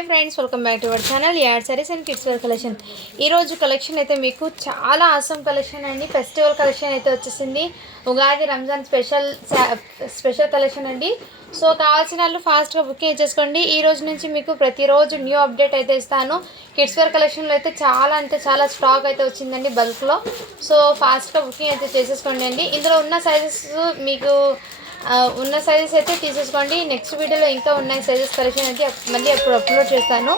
Hi friends, welcome back to our channel add sarees and kids wear collection. ఈరోజు collection అయితే మీకు చాలా awesome collection అండి. Festival collection అయితే వచ్చేసింది. ఉగాది రంజాన్ స్పెషల్ కలెక్షన్ అండి. సో కావాల్సిన వాళ్ళు ఫాస్ట్గా బుకింగ్ చేసుకోండి. ఈ రోజు నుంచి మీకు ప్రతిరోజు న్యూ అప్డేట్ అయితే ఇస్తాను. కిడ్స్ వేర్ కలెక్షన్లో అయితే చాలా స్టాక్ అయితే వచ్చిందండి బల్క్లో. సో ఫాస్ట్గా బుకింగ్ అయితే చేసేసుకోండి అండి. ఇందులో ఉన్న సైజెస్ మీకు ఉన్న సైజెస్ అయితే తీసేసుకోండి. నెక్స్ట్ వీడియోలో ఇంకా ఉన్నాయి సైజెస్ కలెక్షన్ అయితే మళ్ళీ అప్పుడు అప్లోడ్ చేస్తాను.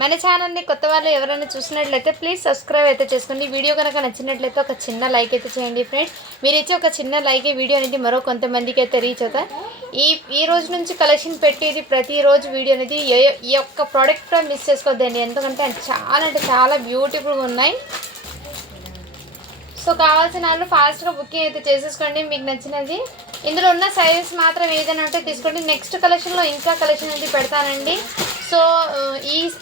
మన ఛానల్ని కొత్త వాళ్ళు ఎవరైనా చూసినట్లయితే ప్లీజ్ సబ్స్క్రైబ్ అయితే చేసుకోండి. వీడియో కనుక నచ్చినట్లయితే ఒక చిన్న లైక్ అయితే చేయండి ఫ్రెండ్స్. మీరు ఇచ్చే ఒక చిన్న లైక్ వీడియో అనేది మరో కొంతమందికి అయితే రీచ్ అవుతాయి. ఈ రోజు నుంచి కలెక్షన్ పెట్టేది ప్రతిరోజు వీడియో అనేది ఈ యొక్క ప్రోడక్ట్ కూడా మిస్ చేసుకోవద్దండి. ఎందుకంటే చాలా బ్యూటిఫుల్గా ఉన్నాయి. సో కావాల్సిన వాళ్ళు ఫాస్ట్గా బుకింగ్ అయితే చేసేసుకోండి మీకు నచ్చినది. ఇందులో ఉన్న సైజెస్ మాత్రం ఏదైనా ఉంటే తీసుకోండి. నెక్స్ట్ కలెక్షన్లో ఇంకా కలెక్షన్ అనేది పెడతానండి. సో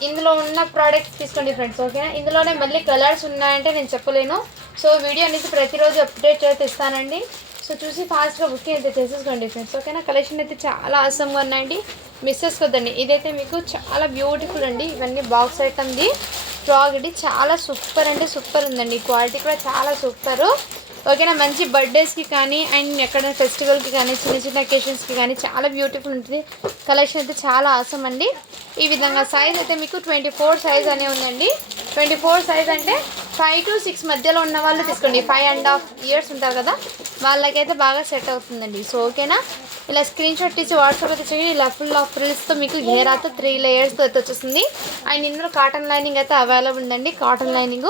ఇందులో ఉన్న ప్రోడక్ట్స్ తీసుకోండి ఫ్రెండ్స్, ఓకేనా. ఇందులోనే మళ్ళీ కలర్స్ ఉన్నాయంటే నేను చెప్పలేను. సో వీడియో అనేది ప్రతిరోజు అప్డేట్ చేస్తే ఇస్తానండి. సో చూసి ఫాస్ట్గా బుకింగ్ అయితే చేసేసుకోండి ఫ్రెండ్స్, ఓకేనా. కలెక్షన్ అయితే చాలా ఆసమ్గా ఉన్నాయండి, మిస్ చేసుకోవద్దండి. ఇదైతే మీకు చాలా బ్యూటిఫుల్ అండి. ఇవన్నీ బాక్స్ ఐటమ్ది స్టాక్ ఇది చాలా సూపర్ అంటే సూపర్ ఉందండి. క్వాలిటీ కూడా చాలా సూపరు, ఓకేనా. మంచి బర్త్డేస్కి కానీ అండ్ ఎక్కడైనా ఫెస్టివల్కి కానీ చిన్న అకేషన్స్కి కానీ చాలా బ్యూటిఫుల్ ఉంటుంది. కలెక్షన్ అయితే చాలా ఆసం అండి. ఈ విధంగా సైజ్ అయితే మీకు 24 సైజ్ అనే ఉందండి. 24 సైజ్ అంటే 5 to 6 మధ్యలో ఉన్న వాళ్ళు తీసుకోండి. 5.5 years ఉంటారు కదా, వాళ్ళకైతే బాగా సెట్ అవుతుందండి. సో ఓకేనా. ఇలా స్క్రీన్ షాట్ తీసి వాట్సాప్ అయితే చేయండి. ఇలా ఫుల్ ఆఫ్ ఫ్రిల్స్తో మీకు హెయిరాతో 3 layers అయితే వచ్చేస్తుంది. అండ్ ఇందులో కాటన్ లైనింగ్ అయితే అవైలబుల్ ఉందండి, కాటన్ లైనింగ్.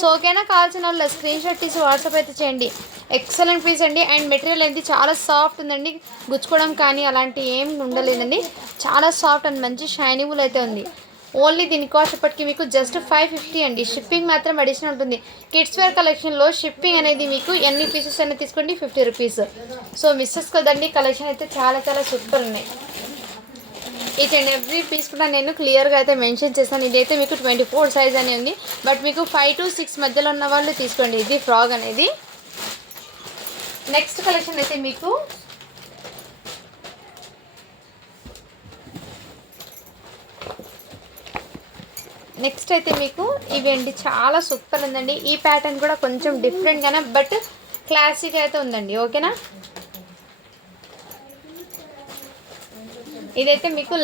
సో ఓకేనా. కావాల్సిన వాళ్ళు స్క్రీన్ షాట్ తీసి వాట్సాప్ అయితే చేయండి. ఎక్సలెంట్ పీస్ అండి. అండ్ మెటీరియల్ అనేది చాలా సాఫ్ట్ ఉందండి. గుచ్చుకోవడం కానీ అలాంటి ఏం ఉండలేదండి. చాలా సాఫ్ట్ అండ్ మంచి షైనింగ్ అయితే ఉంది. ఓన్లీ దీని కాస్ట్ ఇప్పటికి మీకు జస్ట్ 550 అండి. షిప్పింగ్ మాత్రం అడిషనల్ ఉంటుంది. కిడ్స్ వేర్ కలెక్షన్లో షిప్పింగ్ అనేది మీకు ఎన్ని పీసెస్ అయినా తీసుకోండి 50 రూపీస్. సో మిస్ చేసుకోదండి. కలెక్షన్ అయితే చాలా సూపర్ ఉన్నాయి. ఈచ్ అండ్ ఎవ్రీ పీస్ కూడా నేను క్లియర్గా అయితే మెన్షన్ చేస్తాను. ఇదైతే మీకు 24 సైజ్ అని ఉంది. బట్ మీకు 5 to 6 మధ్యలో ఉన్న వాళ్ళు తీసుకోండి. ఇది ఫ్రాక్ అనేది. నెక్స్ట్ కలెక్షన్ అయితే మీకు ఇవండి చాలా సూపర్ ఉందండి. ఈ ప్యాటర్న్ కూడా కొంచెం డిఫరెంట్గానే బట్ క్లాసిక్ అయితే ఉందండి, ఓకేనా. ఇదైతే మీకు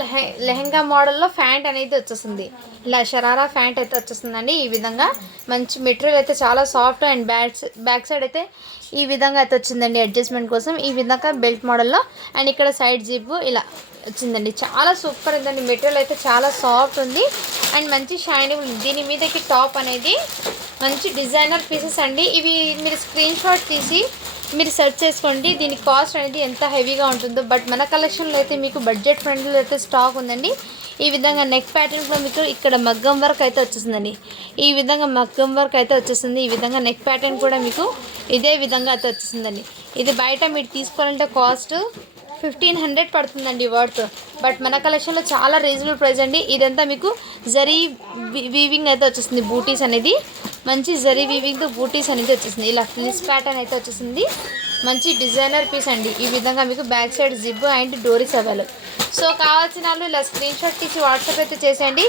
లెహంగా మోడల్లో ఫ్యాంట్ అనేది వచ్చేస్తుంది. ఇలా షరారా ఫ్యాంట్ అయితే వచ్చేస్తుందండి. ఈ విధంగా మంచి మెటీరియల్ అయితే చాలా సాఫ్ట్ అండ్ బ్యాక్ సైడ్ అయితే ఈ విధంగా అయితే వచ్చిందండి అడ్జస్ట్మెంట్ కోసం. ఈ విధంగా బెల్ట్ మోడల్లో అండ్ ఇక్కడ సైడ్ జిప్ ఇలా వచ్చిందండి. చాలా సూపర్ ఉందండి. మెటీరియల్ అయితే చాలా సాఫ్ట్ ఉంది అండ్ మంచి షైనింగ్ ఉంది. దీని మీదకి టాప్ అనేది మంచి డిజైనర్ పీసెస్ అండి. ఇవి మీరు స్క్రీన్ షాట్ తీసి మీరు సెర్చ్ చేసుకోండి. దీని కాస్ట్ అనేది ఎంత హెవీగా ఉంటుందో. బట్ మన కలెక్షన్లో అయితే మీకు బడ్జెట్ ఫ్రెండ్లో అయితే స్టాక్ ఉందండి. ఈ విధంగా నెక్ ప్యాటర్న్ కూడా మీకు ఇక్కడ మగ్గం వర్క్ అయితే వచ్చేసిందండి. ఈ విధంగా మగ్గం వర్క్ అయితే వచ్చేసింది. ఈ విధంగా నెక్ ప్యాటర్న్ కూడా మీకు ఇదే విధంగా అయితే వచ్చేసిందండి. ఇది బయట మీరు తీసుకోవాలంటే కాస్ట్ 1500 పడుతుందండి వర్త్. బట్ మన కలెక్షన్లో చాలా రీజనబుల్ ప్రైస్ అండి. ఇదంతా మీకు జరీ వీవింగ్ అయితే వచ్చేస్తుంది. బూటీస్ అనేది మంచి జరీ వీవింగ్తో బూటీస్ అనేది వచ్చేసింది. ఇలా ఫ్లిస్ ప్యాటర్న్ అయితే వచ్చేసింది. మంచి డిజైనర్ పీస్ అండి. ఈ విధంగా మీకు బ్యాక్ సైడ్ జిబ్ అండ్ డోరీస్ అవైలబుల్. సో కావాల్సిన వాళ్ళు ఇలా స్క్రీన్ షాట్ తీసి వాట్సాప్ అయితే చేసేయండి.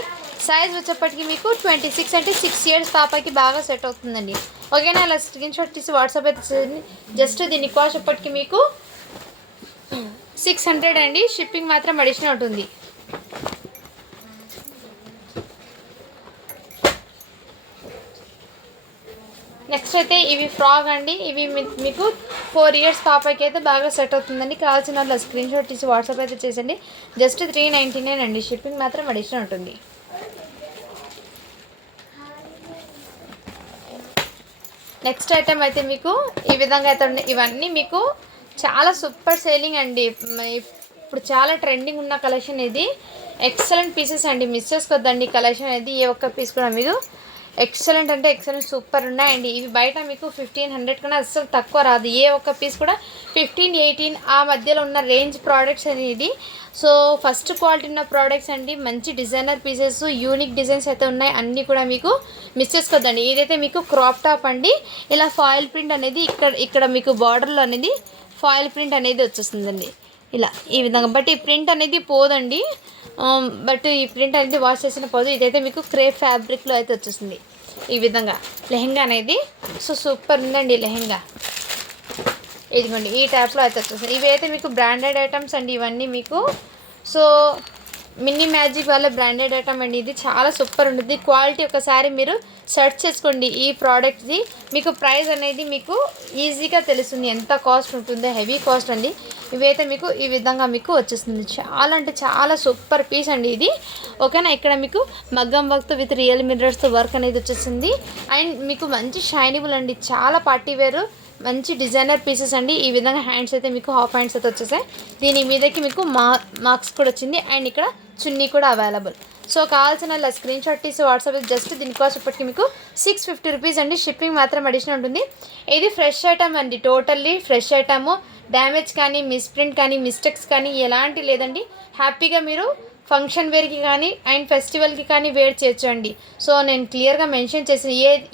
సైజ్ వచ్చేప్పటికి మీకు 26 అంటే 6 years పాపకి బాగా సెట్ అవుతుందండి, ఓకేనా. ఇలా స్క్రీన్ షాట్ తీసి వాట్సాప్ అయితే చేయండి. జస్ట్ దీని కాస్ట్ ఎప్పటికి మీకు 600 అండి. షిప్పింగ్ మాత్రం అడిషనల్ ఉంటుంది. నెక్స్ట్ అయితే ఇవి ఫ్రాక్ అండి. ఇవి మీకు 4 years పాపకి అయితే బాగా సెట్ అవుతుందండి. కావాల్సిన వాళ్ళు స్క్రీన్ షాట్ తీసి వాట్సాప్ అయితే చేసండి. జస్ట్ 399 అండి. షిప్పింగ్ మాత్రం అడిషనల్ ఉంటుంది. నెక్స్ట్ ఐటమ్ అయితే మీకు ఈ విధంగా అయితే ఉంది. ఇవన్నీ మీకు చాలా సూపర్ సేలింగ్ అండి. ఇప్పుడు చాలా ట్రెండింగ్ ఉన్న కలెక్షన్ ఇది. ఎక్సలెంట్ పీసెస్ అండి, మిస్ చేసుకోవద్దండి కలెక్షన్ అనేది. ఏ ఒక్క పీస్ కూడా మీకు ఎక్సలెంట్ అంటే ఎక్సలెంట్ సూపర్ ఉన్నాయండి. ఇవి బయట మీకు 1500 కన్నా అస్సలు తక్కువ రాదు. ఏ ఒక్క పీస్ కూడా 15-18 ఆ మధ్యలో ఉన్న రేంజ్ ప్రోడక్ట్స్ అనేది. సో ఫస్ట్ క్వాలిటీ ఉన్న ప్రోడక్ట్స్ అండి. మంచి డిజైనర్ పీసెస్, యూనిక్ డిజైన్స్ అయితే ఉన్నాయి. అన్నీ కూడా మీకు మిస్ చేసుకోవద్దండి. ఇదైతే మీకు క్రాప్ టాప్ అండి. ఇలా ఫాయిల్ ప్రింట్ అనేది ఇక్కడ మీకు బార్డర్లో అనేది ఫాయిల్ ప్రింట్ అనేది వచ్చేస్తుందండి ఇలా ఈ విధంగా. బట్ ఈ ప్రింట్ అనేది పోదండి, బట్ ఈ ప్రింట్ అనేది వాష్ చేసిన పోదు. ఇదైతే మీకు క్రేప్ ఫ్యాబ్రిక్లో అయితే వచ్చేసింది ఈ విధంగా లెహెంగా అనేది. సో సూపర్ ఉందండి లెహెంగా. ఇదిగోండి ఈ టైప్లో అయితే వచ్చేసింది. ఇవి అయితే మీకు బ్రాండెడ్ ఐటమ్స్ అండి ఇవన్నీ మీకు. సో మినీ మ్యాజిక్ వాళ్ళ బ్రాండెడ్ ఐటమ్ అండి ఇది. చాలా సూపర్ ఉంటుంది క్వాలిటీ. ఒకసారి మీరు సెర్చ్ చేసుకోండి ఈ ప్రోడక్ట్ది. మీకు ప్రైస్ అనేది మీకు ఈజీగా తెలుస్తుంది ఎంత కాస్ట్ ఉంటుందో. హెవీ కాస్ట్ అండి. ఇవైతే మీకు ఈ విధంగా మీకు వచ్చేస్తుంది. చాలా అంటే చాలా సూపర్ పీస్ అండి ఇది. ఓకేనా. ఇక్కడ మీకు మగ్గం వర్క్తో విత్ రియల్ మిర్రర్స్తో వర్క్ అనేది వచ్చేసింది. అండ్ మీకు మంచి షైనబుల్ అండి. చాలా పార్టీ వేరు మంచి డిజైనర్ పీసెస్ అండి. ఈ విధంగా హ్యాండ్స్ అయితే మీకు హాఫ్ హ్యాండ్స్ అయితే వచ్చేసాయి. దీని మీదకి మీకు మార్క్స్ కూడా వచ్చింది. అండ్ ఇక్కడ చున్నీ కూడా అవైలబుల్. సో కావాల్సిన స్క్రీన్ షాట్ తీసి వాట్సాప్ జస్ట్ దీని కాస్ట్ ఇప్పటికి మీకు 650 రూపీస్ అండి. షిప్పింగ్ మాత్రం అడిషనల్ ఉంటుంది. ఇది ఫ్రెష్ ఐటమ్ అండి. Totally fresh item. డ్యామేజ్ కానీ మిస్ప్రింట్ కానీ మిస్టేక్స్ కానీ ఎలాంటి లేదండి. హ్యాపీగా మీరు ఫంక్షన్ వేర్కి కానీ అండ్ ఫెస్టివల్కి కానీ వేర్ చేయొచ్చండి. సో నేను క్లియర్గా మెన్షన్ చేసిన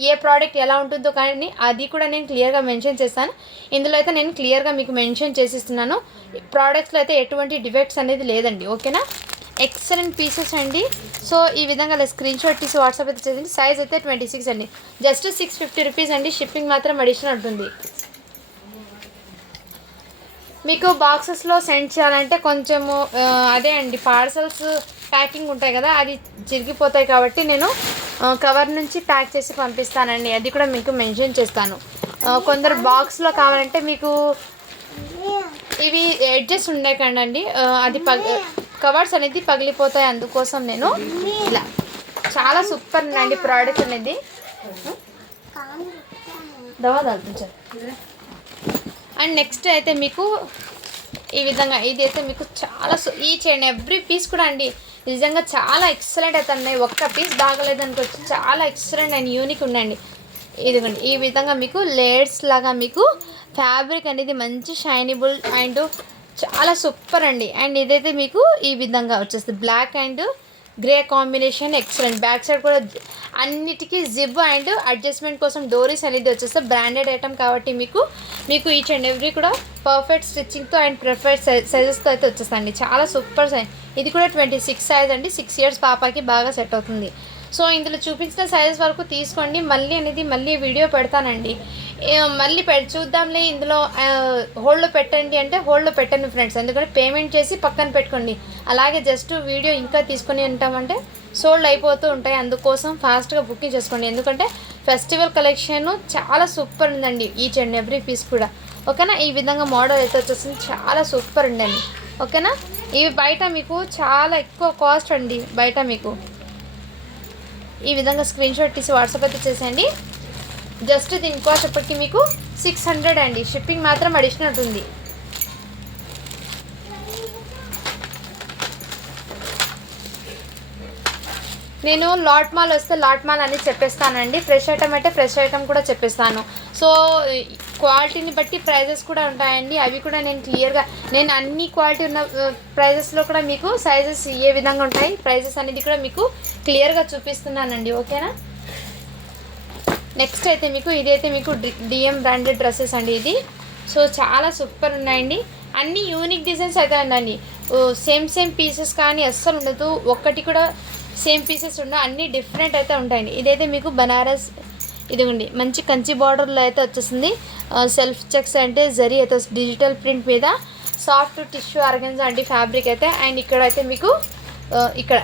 ఏ ప్రోడక్ట్ ఎలా ఉంటుందో కానీ అది కూడా నేను క్లియర్గా మెన్షన్ చేస్తాను. ఇందులో అయితే నేను క్లియర్గా మీకు మెన్షన్ చేసిస్తున్నాను. ప్రోడక్ట్స్లో అయితే ఎటువంటి డిఫెక్ట్స్ అనేది లేదండి. ఓకేనా. ఎక్సలెంట్ పీసెస్ అండి. సో ఈ విధంగా స్క్రీన్ షాట్ తీసి వాట్సాప్ అయితే చేసింది. సైజ్ అయితే 26 అండి. జస్ట్ 650 రూపీస్ అండి. షిప్పింగ్ మాత్రం అడిషనల్ ఉంటుంది. మీకు బాక్సెస్లో సెండ్ చేయాలంటే కొంచెము అదే అండి పార్సల్స్ ప్యాకింగ్ ఉంటాయి కదా అది చిరిగిపోతాయి కాబట్టి నేను కవర్ నుంచి ప్యాక్ చేసి పంపిస్తానండి. అది కూడా మీకు మెన్షన్ చేస్తాను. కొందరు బాక్స్లో కావాలంటే మీకు ఇవి ఎడ్జెస్ ఉన్నాయి కండి అది కవర్స్ అనేది పగిలిపోతాయి. అందుకోసం నేను ఇలా చాలా సూపర్ ఉందండి ప్రోడక్ట్ అనేది. అండ్ నెక్స్ట్ అయితే మీకు ఈ విధంగా ఇదైతే మీకు చాలా ఈచ్ అండ్ ఎవ్రీ పీస్ కూడా అండి నిజంగా చాలా ఎక్సలెంట్ అయితే ఉన్నాయి. ఒక్క పీస్ బాగలేదనుకోవచ్చు. చాలా ఎక్సలెంట్ అండ్ యూనిక్ ఉండండి. ఇదిగోండి ఈ విధంగా మీకు లేయర్స్ లాగా మీకు ఫ్యాబ్రిక్ అనేది మంచి షైనబుల్ అండ్ చాలా సూపర్ అండి. అండ్ ఇదైతే మీకు ఈ విధంగా వచ్చేస్తుంది. Black and grey combination excellent. Back side కూడా అన్నిటికీ జిబ్ అండ్ అడ్జస్ట్మెంట్ కోసం డోరీస్ అనేది వచ్చేస్తే బ్రాండెడ్ ఐటమ్ కాబట్టి మీకు ఈచ్ అండ్ ఎవ్రీ కూడా పర్ఫెక్ట్ స్టిచ్చింగ్తో అండ్ ప్రిఫర్డ్ సైజెస్తో అయితే వచ్చేస్తుంది. చాలా సూపర్ సైజ్. ఇది కూడా 26 సైజ్ అండి. 6 years పాపకి బాగా సెట్ అవుతుంది. సో ఇందులో చూపించిన సైజెస్ వరకు తీసుకోండి. మళ్ళీ వీడియో పెడతానండి. మళ్ళీ చూద్దాంలే ఇందులో హోల్డ్లో పెట్టండి అంటే హోల్డ్లో పెట్టండి ఫ్రెండ్స్. ఎందుకంటే పేమెంట్ చేసి పక్కన పెట్టుకోండి. అలాగే జస్ట్ వీడియో ఇంకా తీసుకొని ఉంటామంటే సోల్డ్ అయిపోతూ ఉంటాయి. అందుకోసం ఫాస్ట్గా బుకింగ్ చేసుకోండి. ఎందుకంటే ఫెస్టివల్ కలెక్షన్ చాలా సూపర్ ఉందండి ఈచ్ అండ్ ఎవ్రీ పీస్ కూడా. ఓకేనా. ఈ విధంగా మోడల్ అయితే వచ్చేసింది. చాలా సూపర్ ఉందండి. ఓకేనా. ఇవి బయట మీకు చాలా ఎక్కువ కాస్ట్ అండి. బయట మీకు ఈ విధంగా స్క్రీన్ షాట్ తీసి వాట్సాప్ అయితే చేసేయండి. జస్ట్ దీని కాస్ట్ ఇప్పటికి మీకు 600 అండి. షిప్పింగ్ మాత్రం అడిషనల్ ఉంటుంది. నేను లాట్ మాల్ వస్తే లాట్ మాల్ అని చెప్పేస్తానండి. ఫ్రెష్ ఐటమ్ అయితే ఫ్రెష్ ఐటమ్ కూడా చెప్పేస్తాను. సో క్వాలిటీని బట్టి ప్రైజెస్ కూడా ఉంటాయండి. అవి కూడా నేను క్లియర్గా అన్ని క్వాలిటీ ఉన్న ప్రైజెస్లో కూడా మీకు సైజెస్ ఏ విధంగా ఉంటాయి ప్రైజెస్ అనేది కూడా మీకు క్లియర్గా చూపిస్తున్నానండి. ఓకేనా. నెక్స్ట్ అయితే మీకు ఇదైతే మీకు డిఎం బ్రాండెడ్ డ్రెస్సెస్ అండి ఇది. సో చాలా సూపర్ ఉన్నాయండి. అన్ని యూనిక్ డిజైన్స్ అయితే ఉండండి. సేమ్ పీసెస్ కానీ అస్సలు ఉండదు. ఒక్కటి కూడా సేమ్ పీసెస్ ఉండవు. అన్నీ డిఫరెంట్ అయితే ఉంటాయండి. ఇదైతే మీకు బనారస్ ఇదిగోండి మంచి కంచి బార్డర్లో అయితే వచ్చేసింది. సెల్ఫ్ చెక్స్ అంటే జరీ అయితే డిజిటల్ ప్రింట్ మీద సాఫ్ట్ టిష్యూ ఆర్గన్జా అండి ఫ్యాబ్రిక్ అయితే. అండ్ ఇక్కడ అయితే మీకు ఇక్కడ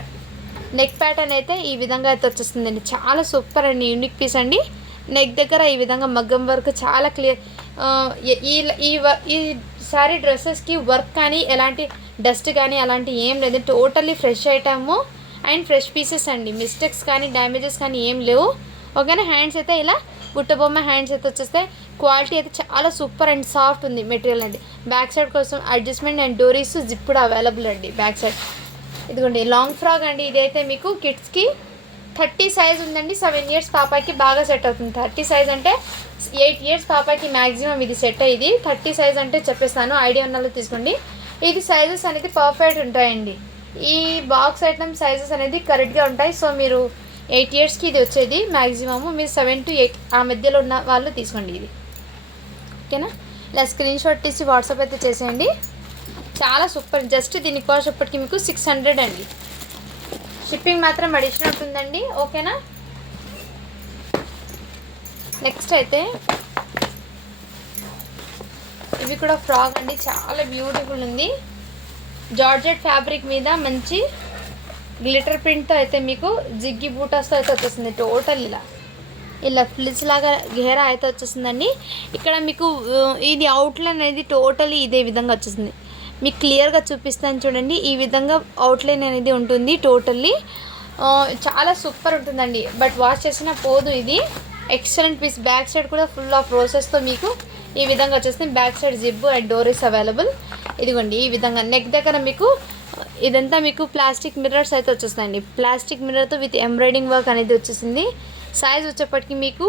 నెక్ ప్యాటర్న్ అయితే ఈ విధంగా అయితే వచ్చేస్తుందండి. చాలా సూపర్ అండి. యూనిక్ పీస్ అండి. నెక్ దగ్గర ఈ విధంగా మగ్గం వర్క్ చాలా క్లియర్. ఈ సారీ డ్రెస్సెస్కి వర్క్ కానీ ఎలాంటి డస్ట్ కానీ అలాంటి ఏం లేదు. Totally fresh item and fresh pieces అండి. మిస్టేక్స్ కానీ డ్యామేజెస్ కానీ ఏం లేవు. ఓకేనా. హ్యాండ్స్ అయితే ఇలా బుట్టబొమ్మ హ్యాండ్స్ అయితే వచ్చేస్తే క్వాలిటీ అయితే చాలా సూపర్ అండ్ సాఫ్ట్ ఉంది మెటీరియల్ అండి. బ్యాక్ సైడ్ కోసం అడ్జస్ట్మెంట్ అండ్ డోరీస్ జిప్ కూడా అవైలబుల్ అండి బ్యాక్ సైడ్. ఇదిగోండి లాంగ్ ఫ్రాక్ అండి. ఇదైతే మీకు కిడ్స్కి 30 సైజ్ ఉందండి. 7 years పాపకి బాగా సెట్ అవుతుంది. 30 సైజ్ అంటే 8 years పాపకి మ్యాక్సిమం ఇది సెట్ అయ్యింది. 30 సైజ్ అంటే చెప్పేస్తాను, ఐడియా ఉన్నలో తీసుకోండి. ఇది సైజెస్ అనేది పర్ఫెక్ట్ ఉంటాయండి. ఈ బాక్స్ ఐటమ్ సైజెస్ అనేది కరెక్ట్గా ఉంటాయి. సో మీరు 8 yearsకి ఇది వచ్చేది మ్యాక్సిమము. మీరు 7 to 8 ఆ మధ్యలో ఉన్న వాళ్ళు తీసుకోండి ఇది. ఓకేనా. ఇలా స్క్రీన్ షాట్ తీసి వాట్సాప్ అయితే చేసేయండి. చాలా సూపర్. జస్ట్ దీని కాస్ట్ ఇప్పటికి మీకు 600 అండి. షిప్పింగ్ మాత్రం అడిషనల్ ఉంటుందండి, ఓకేనా. నెక్స్ట్ అయితే ఇవి కూడా ఫ్రాక్ అండి, చాలా బ్యూటిఫుల్ ఉంది. జార్జెట్ ఫ్యాబ్రిక్ మీద మంచి గ్లిటర్ ప్రింట్తో అయితే మీకు జిగ్గి బూటాస్తో అయితే వచ్చేస్తుంది. టోటల్ ఇలా ఫ్లిజ్ లాగా గేరా అయితే వచ్చేసిందండి. ఇక్కడ మీకు ఇది అవుట్లైన్ అనేది టోటలీ ఇదే విధంగా వచ్చేసింది. మీకు క్లియర్గా చూపిస్తాను చూడండి. ఈ విధంగా అవుట్లైన్ అనేది ఉంటుంది టోటల్లీ. చాలా సూపర్ ఉంటుందండి. బట్ వాష్ చేసిన పోదు. ఇది ఎక్సలెంట్ పీస్. బ్యాక్ సైడ్ కూడా ఫుల్ ఆఫ్ రోసెస్తో మీకు ఈ విధంగా వచ్చేస్తుంది. Back side zip and door is available. ఇదిగోండి ఈ విధంగా నెక్ దగ్గర మీకు ఇదంతా మీకు ప్లాస్టిక్ మిర్రర్స్ అయితే వచ్చేస్తాయండి. ప్లాస్టిక్ మిర్రర్తో విత్ ఎంబ్రాయిడింగ్ వర్క్ అనేది వచ్చేసింది. సైజ్ వచ్చేప్పటికి మీకు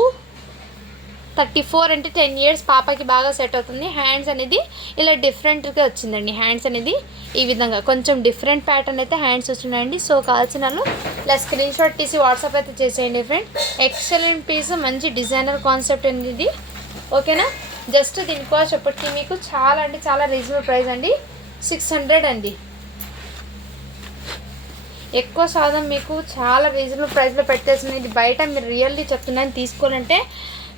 34 అంటే 10 years పాపకి బాగా సెట్ అవుతుంది. హ్యాండ్స్ అనేది ఇలా డిఫరెంట్గా వచ్చిందండి. హ్యాండ్స్ అనేది ఈ విధంగా కొంచెం డిఫరెంట్ ప్యాటర్న్ అయితే హ్యాండ్స్ వచ్చినాయండి. సో కావాల్సిన వాళ్ళు ఇలా స్క్రీన్ షాట్ తీసి వాట్సాప్ అయితే చేసేయండి ఫ్రెండ్. ఎక్సలెంట్ పీస్, మంచి డిజైనర్ కాన్సెప్ట్ అండి ఇది, ఓకేనా. జస్ట్ దీని కాస్ట్ ఎప్పటికీ మీకు చాలా అంటే చాలా రీజనబుల్ ప్రైస్ అండి. 600 అండి. ఎక్కువ శాతం మీకు చాలా రీజనబుల్ ప్రైస్లో పెట్టేసింది. ఇది బయట మీరు రియల్లీ చెప్తున్నాను తీసుకోవాలంటే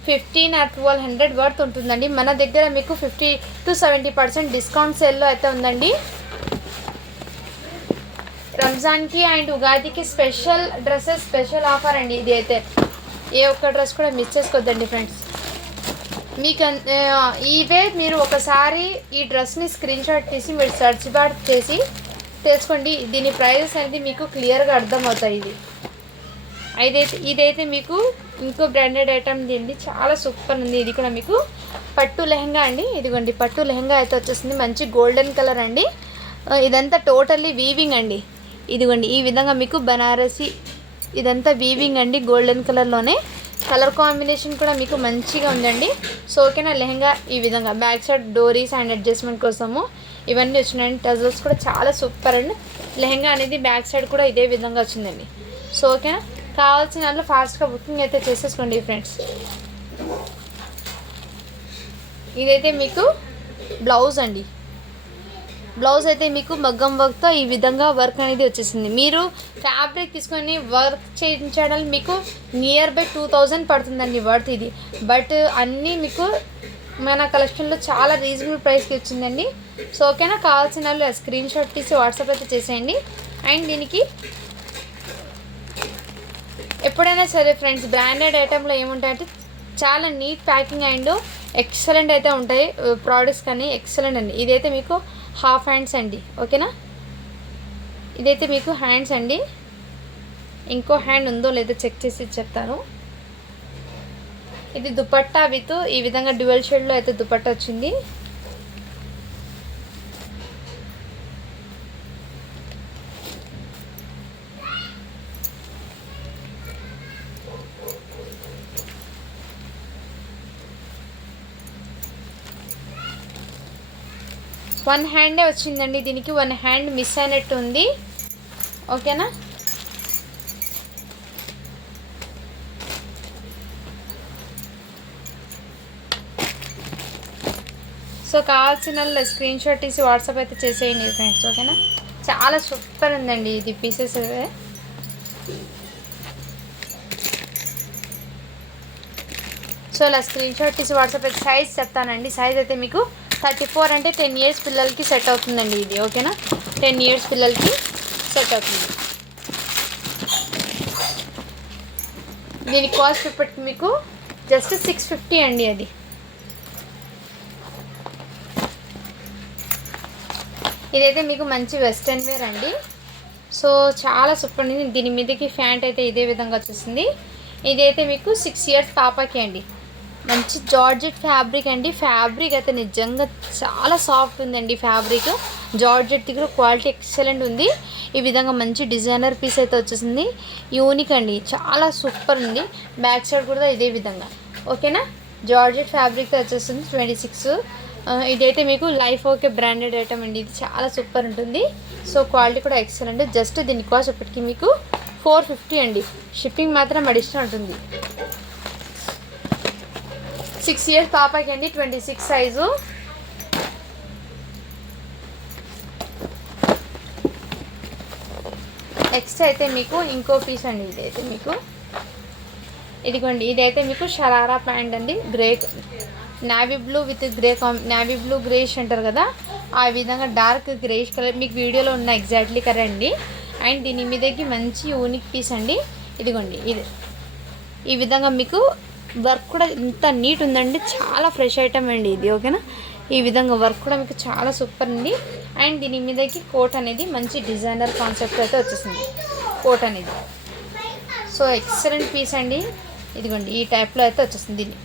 15 or 1200 వర్త్ ఉంటుందండి. మన దగ్గర మీకు 50 to 70% డిస్కౌంట్ సేల్లో అయితే ఉందండి. రంజాన్కి అండ్ ఉగాదికి స్పెషల్ డ్రెస్సెస్ స్పెషల్ ఆఫర్ అండి. ఇది అయితే ఏ ఒక్క డ్రెస్ కూడా మిస్ చేసుకోవద్దండి ఫ్రెండ్స్. మీకు ఇవే మీరు ఒకసారి ఈ డ్రెస్ని స్క్రీన్ షాట్ తీసి మీరు సర్చ్ బార్ చేసి తెలుసుకోండి. దీని ప్రైజెస్ అనేది మీకు క్లియర్గా అర్థమవుతాయి. ఇదైతే మీకు ఇంకో బ్రాండెడ్ ఐటమ్ దీన్ని చాలా సూపర్ ఉంది. ఇది కూడా మీకు పట్టు లెహంగా అండి. ఇదిగోండి పట్టు లెహంగా అయితే వచ్చేసింది. మంచి గోల్డెన్ కలర్ అండి. ఇదంతా టోటల్లీ వీవింగ్ అండి. ఇదిగోండి ఈ విధంగా మీకు బనారసి ఇదంతా వీవింగ్ అండి. గోల్డెన్ కలర్లోనే కలర్ కాంబినేషన్ కూడా మీకు మంచిగా ఉందండి. సో ఓకేనా. లెహంగా ఈ విధంగా బ్యాక్ సైడ్ డోరీస్ అండ్ అడ్జస్ట్మెంట్ కోసము ఇవన్నీ వచ్చినాయండి. టజల్స్ కూడా చాలా సూపర్ అండి. లెహంగా అనేది బ్యాక్ సైడ్ కూడా ఇదే విధంగా వచ్చిందండి. సో ఓకేనా. కావాల్సిన వాళ్ళు ఫాస్ట్గా బుకింగ్ అయితే చేసేసుకోండి ఫ్రెండ్స్. ఇదైతే మీకు బ్లౌజ్ అండి. బ్లౌజ్ అయితే మీకు మగ్గం వర్క్తో ఈ విధంగా వర్క్ అనేది వచ్చేసింది. మీరు ఫ్యాబ్రిక్ తీసుకొని వర్క్ చేయించడం మీకు నియర్ బై 2000 పడుతుందండి వర్త్ ఇది. బట్ అన్నీ మీకు మన కలెక్షన్లో చాలా రీజనబుల్ ప్రైస్కి వచ్చిందండి. సో ఓకేనా. కావాల్సిన వాళ్ళు స్క్రీన్ షాట్ తీసి వాట్సాప్ అయితే చేసేయండి. అండ్ దీనికి ఎప్పుడైనా సరే ఫ్రెండ్స్ బ్రాండెడ్ ఐటెంలో ఏముంటాయంటే చాలా నీట్ ప్యాకింగ్ అండ్ ఎక్సలెంట్ అయితే ఉంటాయి ప్రోడక్ట్స్ కానీ ఎక్సలెంట్ అండి. ఇదైతే మీకు హాఫ్ హ్యాండ్స్ అండి, ఓకేనా. ఇదైతే మీకు హ్యాండ్స్ అండి. ఇంకో హ్యాండ్ ఉందో లేదో చెక్ చేసి చెప్తాను. ఇది దుపట్టా విత్ ఈ విధంగా డ్యువల్ షేడ్లో అయితే దుపట్టా వచ్చింది. వన్ హ్యాండే వచ్చిందండి. దీనికి వన్ హ్యాండ్ మిస్ అయినట్టు ఉంది, ఓకేనా. సో కావాల్సిన స్క్రీన్ షాట్ తీసి వాట్సాప్ అయితే చేసేయండి ఫ్రెండ్స్, ఓకేనా. చాలా సూపర్ ఉందండి ఇది పీసెస్. సో ఇలా స్క్రీన్ షాట్ తీసి వాట్సాప్ అయితే సైజ్ చెప్తానండి. సైజ్ అయితే మీకు 34 అంటే 10 years పిల్లలకి సెట్ అవుతుందండి ఇది, ఓకేనా. 10 years పిల్లలకి సెట్ అవుతుంది. దీని కాస్ట్ ఇప్పటికి మీకు జస్ట్ 650 అండి. అది ఇదైతే మీకు మంచి వెస్ట్రన్ వేర్ అండి. సో చాలా సూపర్ ఉంది. దీని మీదకి ప్యాంట్ అయితే ఇదే విధంగా వచ్చేసింది. ఇదైతే మీకు 6 years పాపకి అండి. మంచి జార్జెట్ ఫ్యాబ్రిక్ అండి. ఫ్యాబ్రిక్ అయితే నిజంగా చాలా సాఫ్ట్ ఉందండి. ఫ్యాబ్రిక్ జార్జెట్ దగ్గర క్వాలిటీ ఎక్సలెంట్ ఉంది. ఈ విధంగా మంచి డిజైనర్ పీస్ అయితే వచ్చేసింది. యూనిక్ అండి, చాలా సూపర్ ఉంది. బ్యాక్ సైడ్ కూడా ఇదే విధంగా, ఓకేనా. జార్జెట్ ఫ్యాబ్రిక్తో వచ్చేస్తుంది. 26. ఇదైతే మీకు లైఫ్ ఓకే బ్రాండెడ్ ఐటమ్ అండి. ఇది చాలా సూపర్ ఉంటుంది. సో క్వాలిటీ కూడా ఎక్సలెంట్. జస్ట్ దీని కాస్ట్ ఇప్పటికీ మీకు 450 అండి. షిప్పింగ్ మాత్రం అడిషనల్ ఉంటుంది. 6 years పాపకి అండి. 26 సైజు. నెక్స్ట్ అయితే మీకు ఇంకో పీస్ అండి. ఇదైతే మీకు ఇదిగోండి, ఇదైతే మీకు షరారా ప్యాంట్ అండి. Grey navy blue with grey navy blue greyish అంటారు కదా, ఆ విధంగా డార్క్ గ్రేష్ కలర్ మీకు వీడియోలో ఉన్న ఎగ్జాక్ట్లీ కలర్ అండి. అండ్ దీని మీదకి మంచి యూనిక్ పీస్ అండి. ఇదిగోండి, ఇది ఈ విధంగా మీకు వర్క్ కూడా ఇంత నీట్ ఉందండి. చాలా ఫ్రెష్ ఐటమ్ అండి ఇది. ఓకేనా, ఈ విధంగా వర్క్ కూడా మీకు చాలా సూపర్ అండి. అండ్ దీని మీదకి కోట్ అనేది మంచి డిజైనర్ కాన్సెప్ట్ అయితే వచ్చేసింది కోట్ అనేది. సో ఎక్సలెంట్ పీస్ అండి. ఇదిగోండి, ఈ టైప్లో అయితే వచ్చేసింది దీని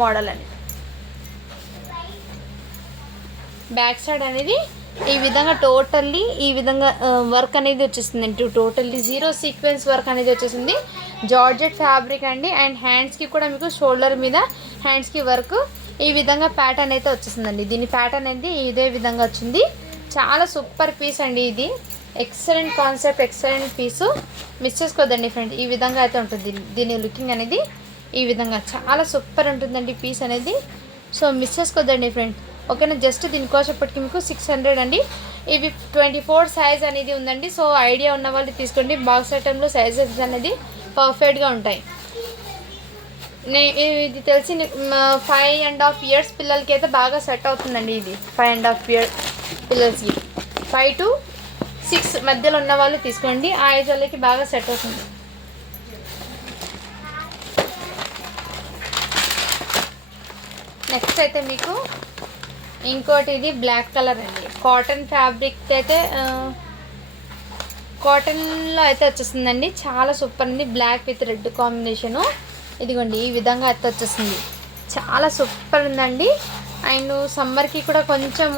మోడల్ అనేది. బ్యాక్ సైడ్ అనేది ఈ విధంగా టోటల్లీ ఈ విధంగా వర్క్ అనేది వచ్చేసింది. టోటల్లీ జీరో సీక్వెన్స్ వర్క్ అనేది వచ్చేసింది. జార్జెట్ ఫ్యాబ్రిక్ అండి. అండ్ హ్యాండ్స్కి కూడా మీకు షోల్డర్ మీద హ్యాండ్స్కి వర్క్ ఈ విధంగా ప్యాటర్న్ అయితే వచ్చేసిందండి. దీని ప్యాటర్న్ అనేది ఇదే విధంగా వచ్చింది. చాలా సూపర్ పీస్ అండి ఇది. Excellent concept, excellent piece. Miss చేసుకోవద్దండి ఫ్రెండ్. ఈ విధంగా అయితే ఉంటుంది దీని లుకింగ్ అనేది. ఈ విధంగా చాలా సూపర్ ఉంటుందండి పీస్ అనేది. సో మిస్ చేసుకోవద్దండి ఫ్రెండ్. ఓకేనా, జస్ట్ దీనికోసప్పటికి మీకు 600 అండి. ఇవి 24 సైజ్ అనేది ఉందండి. సో ఐడియా ఉన్న వాళ్ళు తీసుకోండి. బాక్స్ ఐటెంలో సైజెస్ అనేది పర్ఫెక్ట్గా ఉంటాయి. ఇది తెలిసి 5.5 years పిల్లలకి అయితే బాగా సెట్ అవుతుందండి. ఇది 5.5 years పిల్లలకి 5 to 6 మధ్యలో ఉన్న వాళ్ళు తీసుకోండి. ఆ ఏజ్ వాళ్ళకి బాగా సెట్ అవుతుంది. నెక్స్ట్ అయితే మీకు ఇంకోటి ఇది బ్లాక్ కలర్ అండి. కాటన్ ఫ్యాబ్రిక్ అయితే కాటన్లో అయితే వచ్చేసిందండి. చాలా సూపర్ ఉంది. Black with red combination. ఇదిగోండి, ఈ విధంగా అయితే వచ్చేసింది. చాలా సూపర్ ఉందండి. అండ్ సమ్మర్కి కూడా కొంచెం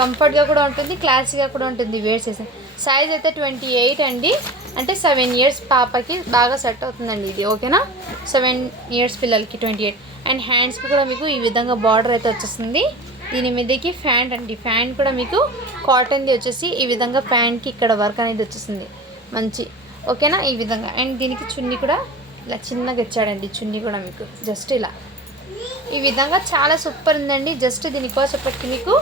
కంఫర్ట్గా కూడా ఉంటుంది, క్లాసీగా కూడా ఉంటుంది వేర్ చేసే. సైజ్ అయితే 28 అండి. అంటే 7 years పాపకి బాగా సెట్ అవుతుందండి ఇది. ఓకేనా, 7 years పిల్లలకి 28. అండ్ హ్యాండ్స్కి కూడా మీకు ఈ విధంగా బార్డర్ అయితే వచ్చేస్తుంది. దీని మీదకి ఫ్యాంట్ అండి. ఫ్యాంట్ కూడా మీకు కాటన్ది వచ్చేసి ఈ విధంగా ఫ్యాంట్కి ఇక్కడ వర్క్ అనేది వచ్చేసింది మంచి. ఓకేనా, ఈ విధంగా. అండ్ దీనికి చున్నీ కూడా ఇలా చిన్నగా ఇచ్చాడండి. చున్నీ కూడా మీకు జస్ట్ ఇలా ఈ విధంగా చాలా సూపర్ ఉందండి. జస్ట్ దీనికోసప్పటికి మీకు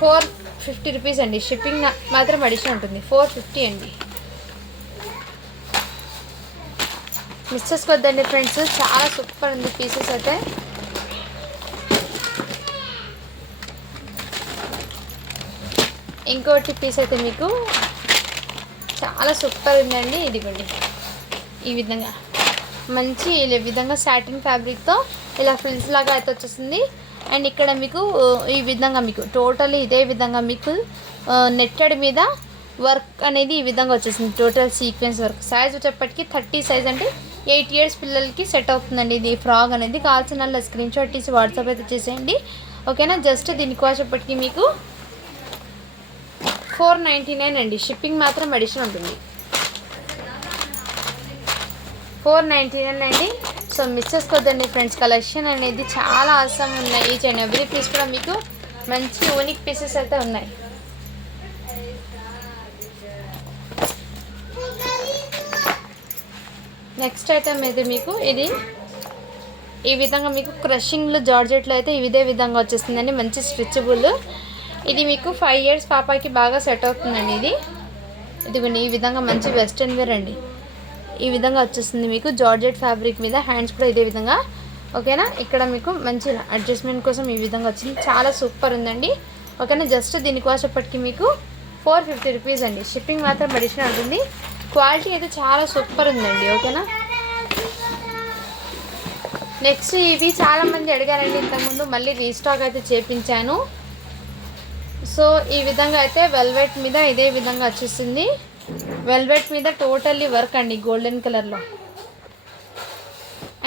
450 రూపీస్ అండి. షిప్పింగ్ మాత్రం అడిషన్ ఉంటుంది. 450 అండి. మిస్ చేసుకోవద్దండి ఫ్రెండ్స్. చాలా సూపర్ ఉంది పీసెస్ అయితే. ఇంకోటి పీస్ అయితే మీకు చాలా సూపర్ ఉందండి. ఇదిగోండి, ఈ విధంగా మంచి ఈ విధంగా సాటిన్ ఫ్యాబ్రిక్తో ఇలా ఫ్రిల్స్ లాగా అయితే వచ్చేసింది. అండ్ ఇక్కడ మీకు ఈ విధంగా మీకు టోటల్లీ ఇదే విధంగా మీకు నెట్టెడ్ మీద వర్క్ అనేది ఈ విధంగా వచ్చేసింది. Total sequence work. సైజ్ వచ్చేప్పటికి 30 సైజ్ అంటే 8 years పిల్లలకి సెట్ అవుతుందండి ఇది ఫ్రాక్ అనేది. కావాల్సిన వాళ్ళ స్క్రీన్ షాట్ తీసి వాట్సాప్ అయితే చేసేయండి. ఓకేనా, జస్ట్ దీనికి వచ్చేప్పటికి మీకు 499 అండి. షిప్పింగ్ మాత్రం అడిషన్ ఉంటుంది. 499 అండి. సో మిస్ చేసుకోవద్దండి ఫ్రెండ్స్. కలెక్షన్ అనేది చాలా అవసరం ఉన్నాయి. ఈచ్ అండ్ ఎవ్రీ పీస్ కూడా మీకు మంచి యూనిక్ పీసెస్ అయితే ఉన్నాయి. నెక్స్ట్ ఐటమ్ అయితే మీకు ఇది ఈ విధంగా మీకు క్రషింగ్లో జార్జెట్లో అయితే ఇదే విధంగా వచ్చేస్తుందండి. మంచి స్ట్రెచబుల్. ఇది మీకు 5 years పాపకి బాగా సెట్ అవుతుందండి ఇది. ఇదిగోండి, ఈ విధంగా మంచి వెస్ట్రన్ వేర్ అండి. ఈ విధంగా వచ్చేస్తుంది మీకు జార్జెట్ ఫ్యాబ్రిక్ మీద. హ్యాండ్స్ కూడా ఇదే విధంగా. ఓకేనా, ఇక్కడ మీకు మంచి అడ్జస్ట్మెంట్ కోసం ఈ విధంగా వచ్చింది. చాలా సూపర్ ఉందండి. ఓకేనా, జస్ట్ దీనికోసప్పటికి మీకు 450 రూపీస్ అండి. షిప్పింగ్ మాత్రం అడిషన్ ఉంటుంది. క్వాలిటీ అయితే చాలా సూపర్ ఉందండి. ఓకేనా, నెక్స్ట్ ఇవి చాలామంది అడిగారండి ఇంతకుముందు. మళ్ళీ రీస్టాక్ అయితే చేపించాను. సో ఈ విధంగా అయితే వెల్వెట్ మీద ఇదే విధంగా వచ్చేసింది. వెల్వెట్ మీద టోటల్లీ వర్క్ అండి గోల్డెన్ కలర్లో.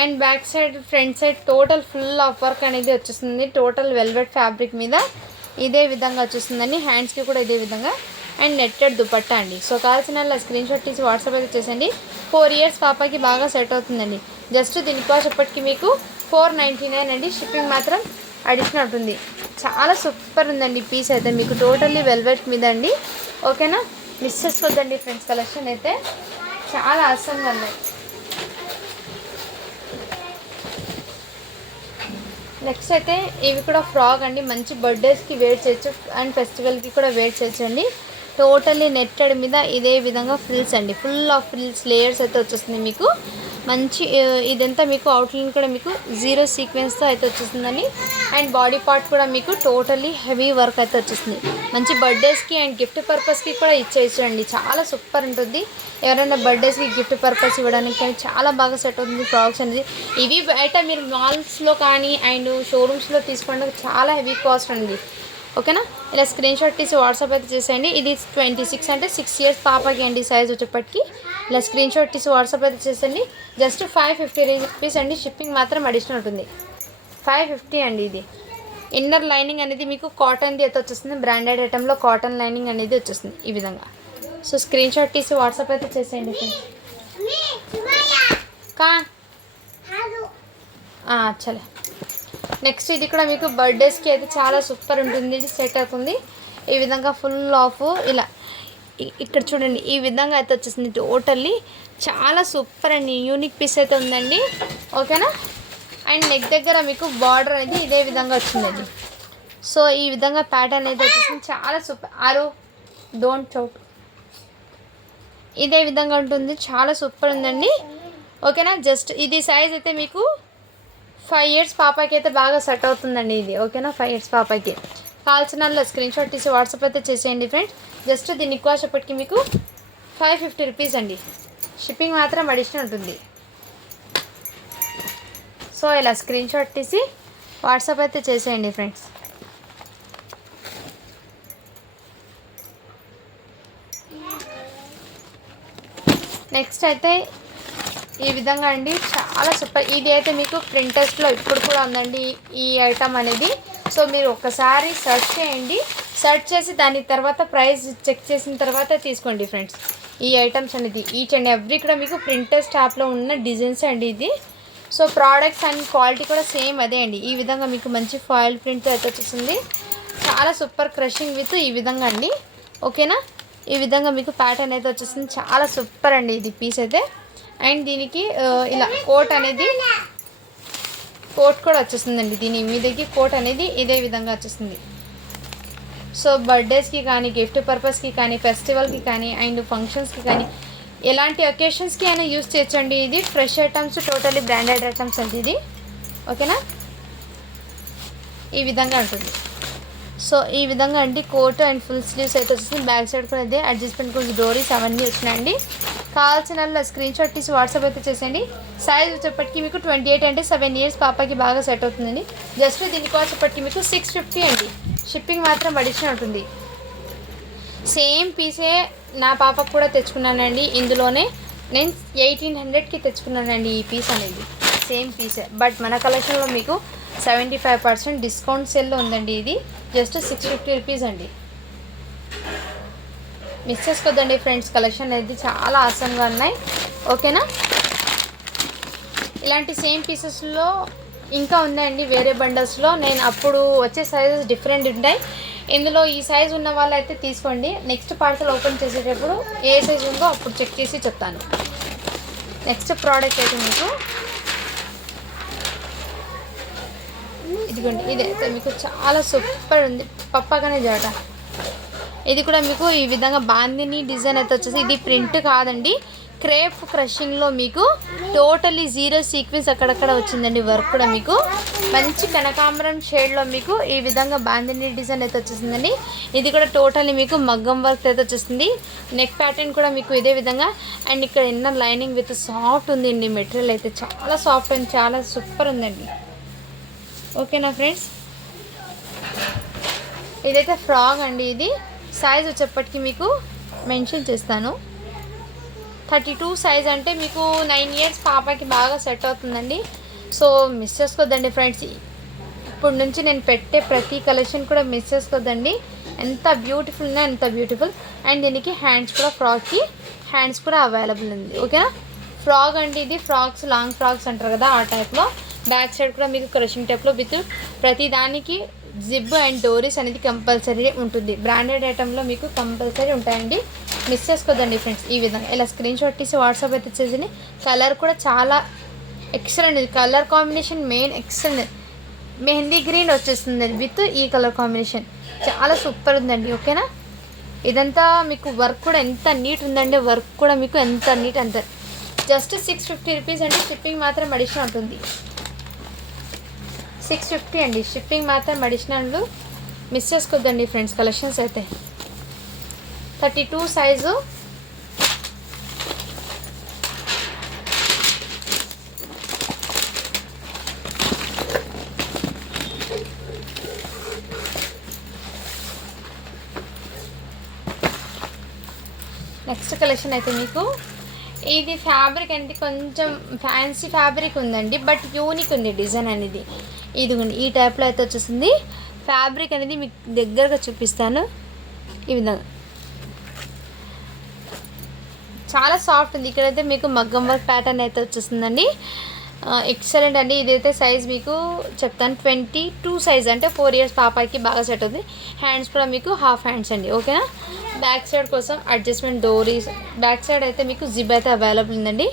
And back side front side total full of work అనేది వచ్చేస్తుంది. టోటల్ వెల్వెట్ ఫ్యాబ్రిక్ మీద ఇదే విధంగా వచ్చేస్తుందండి. హ్యాండ్స్కి కూడా ఇదే విధంగా. అండ్ నెట్టెడ్ దుపట్టా అండి. సో కావాల్సిన స్క్రీన్ షాట్ తీసి వాట్సాప్ అయితే చేసండి. 4 years పాపకి బాగా సెట్ అవుతుందండి. జస్ట్ దీనికోసప్పటికి మీకు 499 అండి. షిప్పింగ్ మాత్రం అడిషన్ ఉంటుంది. చాలా సూపర్ ఉందండి పీస్ అయితే మీకు టోటల్లీ వెల్వెట్ మీద అండి. ఓకేనా, మిస్ చేసుకోవద్దండి ఫ్రెండ్స్. కలెక్షన్ అయితే చాలా అవసరంగా ఉన్నాయి. నెక్స్ట్ అయితే ఇవి కూడా ఫ్రాక్ అండి. మంచి బర్త్డేస్కి వేర్ చేయొచ్చు అండ్ ఫెస్టివల్కి కూడా వేర్ చేయొచ్చు అండి. టోటల్లీ నెట్టెడ్ మీద ఇదే విధంగా ఫ్రిల్స్ అండి, ఫుల్ ఆఫ్ ఫ్రిల్స్ లేయర్స్ అయితే వచ్చేస్తుంది మీకు. మంచి ఇదంతా మీకు అవుట్లైన్ కూడా మీకు జీరో సీక్వెన్స్తో అయితే వచ్చేస్తుందండి. అండ్ బాడీ పార్ట్ కూడా మీకు టోటల్లీ హెవీ వర్క్ అయితే వచ్చేస్తుంది. మంచి బర్త్డేస్కి అండ్ గిఫ్ట్ పర్పస్కి కూడా ఇచ్చేయచ్చండి, చాలా సూపర్ ఉంటుంది. ఎవరైనా బర్త్డేస్కి గిఫ్ట్ పర్పస్ ఇవ్వడానికి కానీ చాలా బాగా సెట్ అవుతుంది ఫ్రాక్స్ అనేది. ఇవి బయట మీరు మాల్స్లో కానీ అండ్ షోరూమ్స్లో తీసుకోవడానికి చాలా హెవీ కాస్ట్ అండి. ఓకేనా, ఇలా స్క్రీన్ షాట్ తీసి వాట్సాప్ అయితే చేసేయండి. ఇది 26 అంటే 6 ఇయర్స్ పాపకి అండి సైజ్ వచ్చేప్పటికి. ఇలా స్క్రీన్ షాట్ తీసి వాట్సాప్ అయితే చేసేయండి. జస్ట్ 550 రూపీస్ అండి, షిప్పింగ్ మాత్రం అడిషనల్ ఉంటుంది. 550 అండి. ఇది ఇన్నర్ లైనింగ్ అనేది మీకు కాటన్ది అయితే వచ్చేస్తుంది, బ్రాండెడ్ ఐటెంలో కాటన్ లైనింగ్ అనేది వచ్చేస్తుంది ఈ విధంగా. సో స్క్రీన్ షాట్ తీసి వాట్సాప్ అయితే చేసేయండి ఫ్రెండ్స్. చలే నెక్స్ట్ ఇది కూడా మీకు బర్త్డేస్కి అయితే చాలా సూపర్ ఉంటుంది. సెట్ అవుతుంది ఈ విధంగా ఫుల్ ఆఫ్ ఇలా ఇక్కడ చూడండి ఈ విధంగా అయితే వచ్చేసింది. టోటల్లీ చాలా సూపర్ అండి, యూనిక్ పీస్ అయితే ఉందండి. ఓకేనా, అండ్ నెక్ దగ్గర మీకు బార్డర్ అనేది ఇదే విధంగా వచ్చిందండి. సో ఈ విధంగా ప్యాటర్న్ అయితే వచ్చేసింది, చాలా సూపర్. డోంట్ చౌట్ ఇదే విధంగా ఉంటుంది, చాలా సూపర్ ఉందండి. ఓకేనా, జస్ట్ ఇది సైజ్ అయితే మీకు 5 ఇయర్స్ పాపకి అయితే బాగా సెట్ అవుతుందండి ఇది. ఓకేనా, 5 ఇయర్స్ పాపకి కావాల్సిన స్క్రీన్ షాట్ తీసి వాట్సాప్ అయితే చేసేయండి ఫ్రెండ్స్. జస్ట్ దీన్ని కాసేపటికి మీకు 550 రూపీస్ అండి, షిప్పింగ్ మాత్రం అడిషనల్ ఉంటుంది. సో ఇలా స్క్రీన్ షాట్ తీసి వాట్సాప్ అయితే చేసేయండి ఫ్రెండ్స్. నెక్స్ట్ అయితే ఈ విధంగా అండి, చాలా సూపర్. ఇది అయితే మీకు ప్రింటర్స్లో ఇప్పుడు కూడా ఉందండి ఈ ఐటమ్ అనేది. సో మీరు ఒకసారి సెర్చ్ చేయండి, సెర్చ్ చేసి దాని తర్వాత ప్రైస్ చెక్ చేసిన తర్వాత తీసుకోండి ఫ్రెండ్స్. ఈ ఐటమ్స్ అనేది ఈచ్ అండ్ ఎవ్రీ కూడా మీకు ప్రింటర్స్ టాప్లో ఉన్న డిజైన్స్ అండి ఇది. సో ప్రోడక్ట్స్ అండ్ క్వాలిటీ కూడా సేమ్ అదే అండి. ఈ విధంగా మీకు మంచి ఫాయిల్ ప్రింట్ అయితే వచ్చేసింది, చాలా సూపర్ క్రషింగ్ విత్ ఈ విధంగా అండి. ఓకేనా, ఈ విధంగా మీకు ప్యాటర్న్ అయితే వచ్చేసింది, చాలా సూపర్ అండి ఇది పీస్ అయితే. అండ్ దీనికి ఇలా కోట్ కూడా వచ్చేస్తుందండి, దీని మీదకి కోట్ అనేది ఇదే విధంగా వచ్చేస్తుంది. సో బర్త్డేస్కి కానీ గిఫ్ట్ పర్పస్కి కానీ ఫెస్టివల్కి కానీ అండ్ ఫంక్షన్స్కి కానీ ఎలాంటి ఒకేషన్స్కి అయినా యూస్ చేయొచ్చండి. ఇది fresh items, totally branded items అండి ఇది. ఓకేనా, ఈ విధంగా ఉంటుంది. సో ఈ విధంగా అండి కోట్ అండ్ ఫుల్ స్లీవ్స్ అయితే వచ్చేసింది. బ్యాక్ సైడ్ కూడా అదే అడ్జస్ట్మెంట్ కొంచెం డోరీస్ అవన్నీ వచ్చినాయండి. కావాల్సిన స్క్రీన్ షాట్ తీసి వాట్సాప్ అయితే చేసేయండి. సైజ్ వచ్చేప్పటికి మీకు 28 అంటే 7 ఇయర్స్ పాపకి బాగా సెట్ అవుతుందండి. జస్ట్ దీనికి వచ్చేప్పటికి మీకు 650 అండి, షిప్పింగ్ మాత్రం అడిషనల్ ఉంటుంది. సేమ్ పీసే నా పాపకు కూడా తెచ్చుకున్నానండి. ఇందులోనే నేను 1800కి తెచ్చుకున్నానండి ఈ పీస్ అనేది, సేమ్ పీసే. బట్ మన కలెక్షన్లో మీకు 75% డిస్కౌంట్ సేల్లో ఉందండి. ఇది జస్ట్ 650 రూపీస్ అండి. మిస్ చేసుకోద్దండి ఫ్రెండ్స్, కలెక్షన్ అనేది చాలా ఆసంగా ఉన్నాయి. ఓకేనా, ఇలాంటి సేమ్ పీసెస్లో ఇంకా ఉందండి వేరే బండల్స్లో. నేను అప్పుడు వచ్చే సైజెస్ డిఫరెంట్ ఉంటాయి. ఇందులో ఈ సైజ్ ఉన్న వాళ్ళు అయితే తీసుకోండి. నెక్స్ట్ పార్సల్ ఓపెన్ చేసేటప్పుడు ఏ సైజ్ ఉందో అప్పుడు చెక్ చేసి చెప్తాను. నెక్స్ట్ ప్రోడక్ట్ అయితే మీకు ఇదిగోండి, ఇదైతే మీకు చాలా సూపర్ ఉంది, పప్పాగానే జాట. ఇది కూడా మీకు ఈ విధంగా బాందిని డిజైన్ అయితే వచ్చేసి, ఇది ప్రింట్ కాదండి, క్రేప్ క్రషింగ్లో మీకు టోటలీ జీరో సీక్వెన్స్ అక్కడక్కడ వచ్చిందండి. వర్క్ కూడా మీకు మంచి కనకాంబరం షేడ్లో మీకు ఈ విధంగా బాందిని డిజైన్ అయితే వచ్చేసిందండి. ఇది కూడా టోటలీ మీకు మగ్గం వర్క్ అయితే వచ్చేసింది. నెక్ ప్యాటర్న్ కూడా మీకు ఇదే విధంగా. అండ్ ఇక్కడ ఇన్నర్ లైనింగ్ విత్ సాఫ్ట్ ఉందండి, మెటీరియల్ అయితే చాలా సాఫ్ట్ అండ్ చాలా సూపర్ ఉందండి. ఓకేనా ఫ్రెండ్స్, ఇదైతే ఫ్రాక్ అండి. ఇది సైజ్ వచ్చేప్పటికి మీకు మెన్షన్ చేస్తాను. 32 సైజ్ అంటే మీకు 9 ఇయర్స్ పాపకి బాగా సెట్ అవుతుందండి. సో మిస్ చేసుకోవద్దండి ఫ్రెండ్స్, ఇప్పుడు నుంచి నేను పెట్టే ప్రతి కలెక్షన్ కూడా మిస్ చేసుకోవద్దండి. ఎంత బ్యూటిఫుల్గా ఎంత బ్యూటిఫుల్. అండ్ దీనికి హ్యాండ్స్ కూడా, ఫ్రాక్కి హ్యాండ్స్ కూడా అవైలబుల్ ఉంది. ఓకేనా, ఫ్రాక్ అండి ఇది. ఫ్రాక్స్ లాంగ్ ఫ్రాక్స్ అంటారు కదా, ఆ టైప్లో. బ్యాక్ సైడ్ కూడా మీకు క్రషింగ్ టైప్లో విత్ ప్రతి దానికి జిబ్ అండ్ డోరీస్ అనేది కంపల్సరీ ఉంటుంది. బ్రాండెడ్ ఐటెంలో మీకు కంపల్సరీ ఉంటాయండి, మిస్ చేసుకోదండి ఫ్రెండ్స్. ఈ విధంగా ఇలా స్క్రీన్ షాట్ తీసి వాట్సాప్ అయితే చేసి. కలర్ కూడా చాలా excellent, colour combination main excellent. Mehndi green వచ్చేస్తుంది విత్ ఈ కలర్ కాంబినేషన్, చాలా సూపర్ ఉందండి. ఓకేనా, ఇదంతా మీకు వర్క్ కూడా ఎంత నీట్ ఉందండి, వర్క్ కూడా మీకు ఎంత నీట్ అంత జస్ట్ 650 రూపీస్ అండి. షిప్పింగ్ మాత్రం అడిషనల్ ఉంటుంది. 650 అండి, షిప్పింగ్ మాత్రం అడిషనల్. మిస్ చేసుకోవద్దండి ఫ్రెండ్స్. కలెక్షన్స్ అయితే 32 సైజు. నెక్స్ట్ కలెక్షన్ అయితే మీకు ఇది ఫ్యాబ్రిక్ అనేది కొంచెం ఫ్యాన్సీ ఫ్యాబ్రిక్ ఉందండి, బట్ యూనిక్ ఉంది డిజైన్ అనేది. ఇదిగోండి ఈ టైప్లో అయితే వచ్చేసింది. ఫ్యాబ్రిక్ అనేది మీకు దగ్గరగా చూపిస్తాను. ఈ విధంగా చాలా సాఫ్ట్ ఉంది. ఇక్కడైతే మీకు మగ్గం వర్క్ ప్యాటర్న్ అయితే వచ్చేస్తుందండి. ఎక్సలెంట్ అండి. ఇదైతే సైజ్ మీకు చెప్తాను 22 సైజ్, అంటే 4 ఇయర్స్ పాపాకి బాగా సెట్ అవుతుంది. హ్యాండ్స్ కూడా మీకు హాఫ్ హ్యాండ్స్ అండి, ఓకేనా. బ్యాక్ సైడ్ కోసం అడ్జస్ట్మెంట్ డోరీస్, బ్యాక్ సైడ్ అయితే మీకు జిప్ అయితే అవైలబుల్ ఉందండి.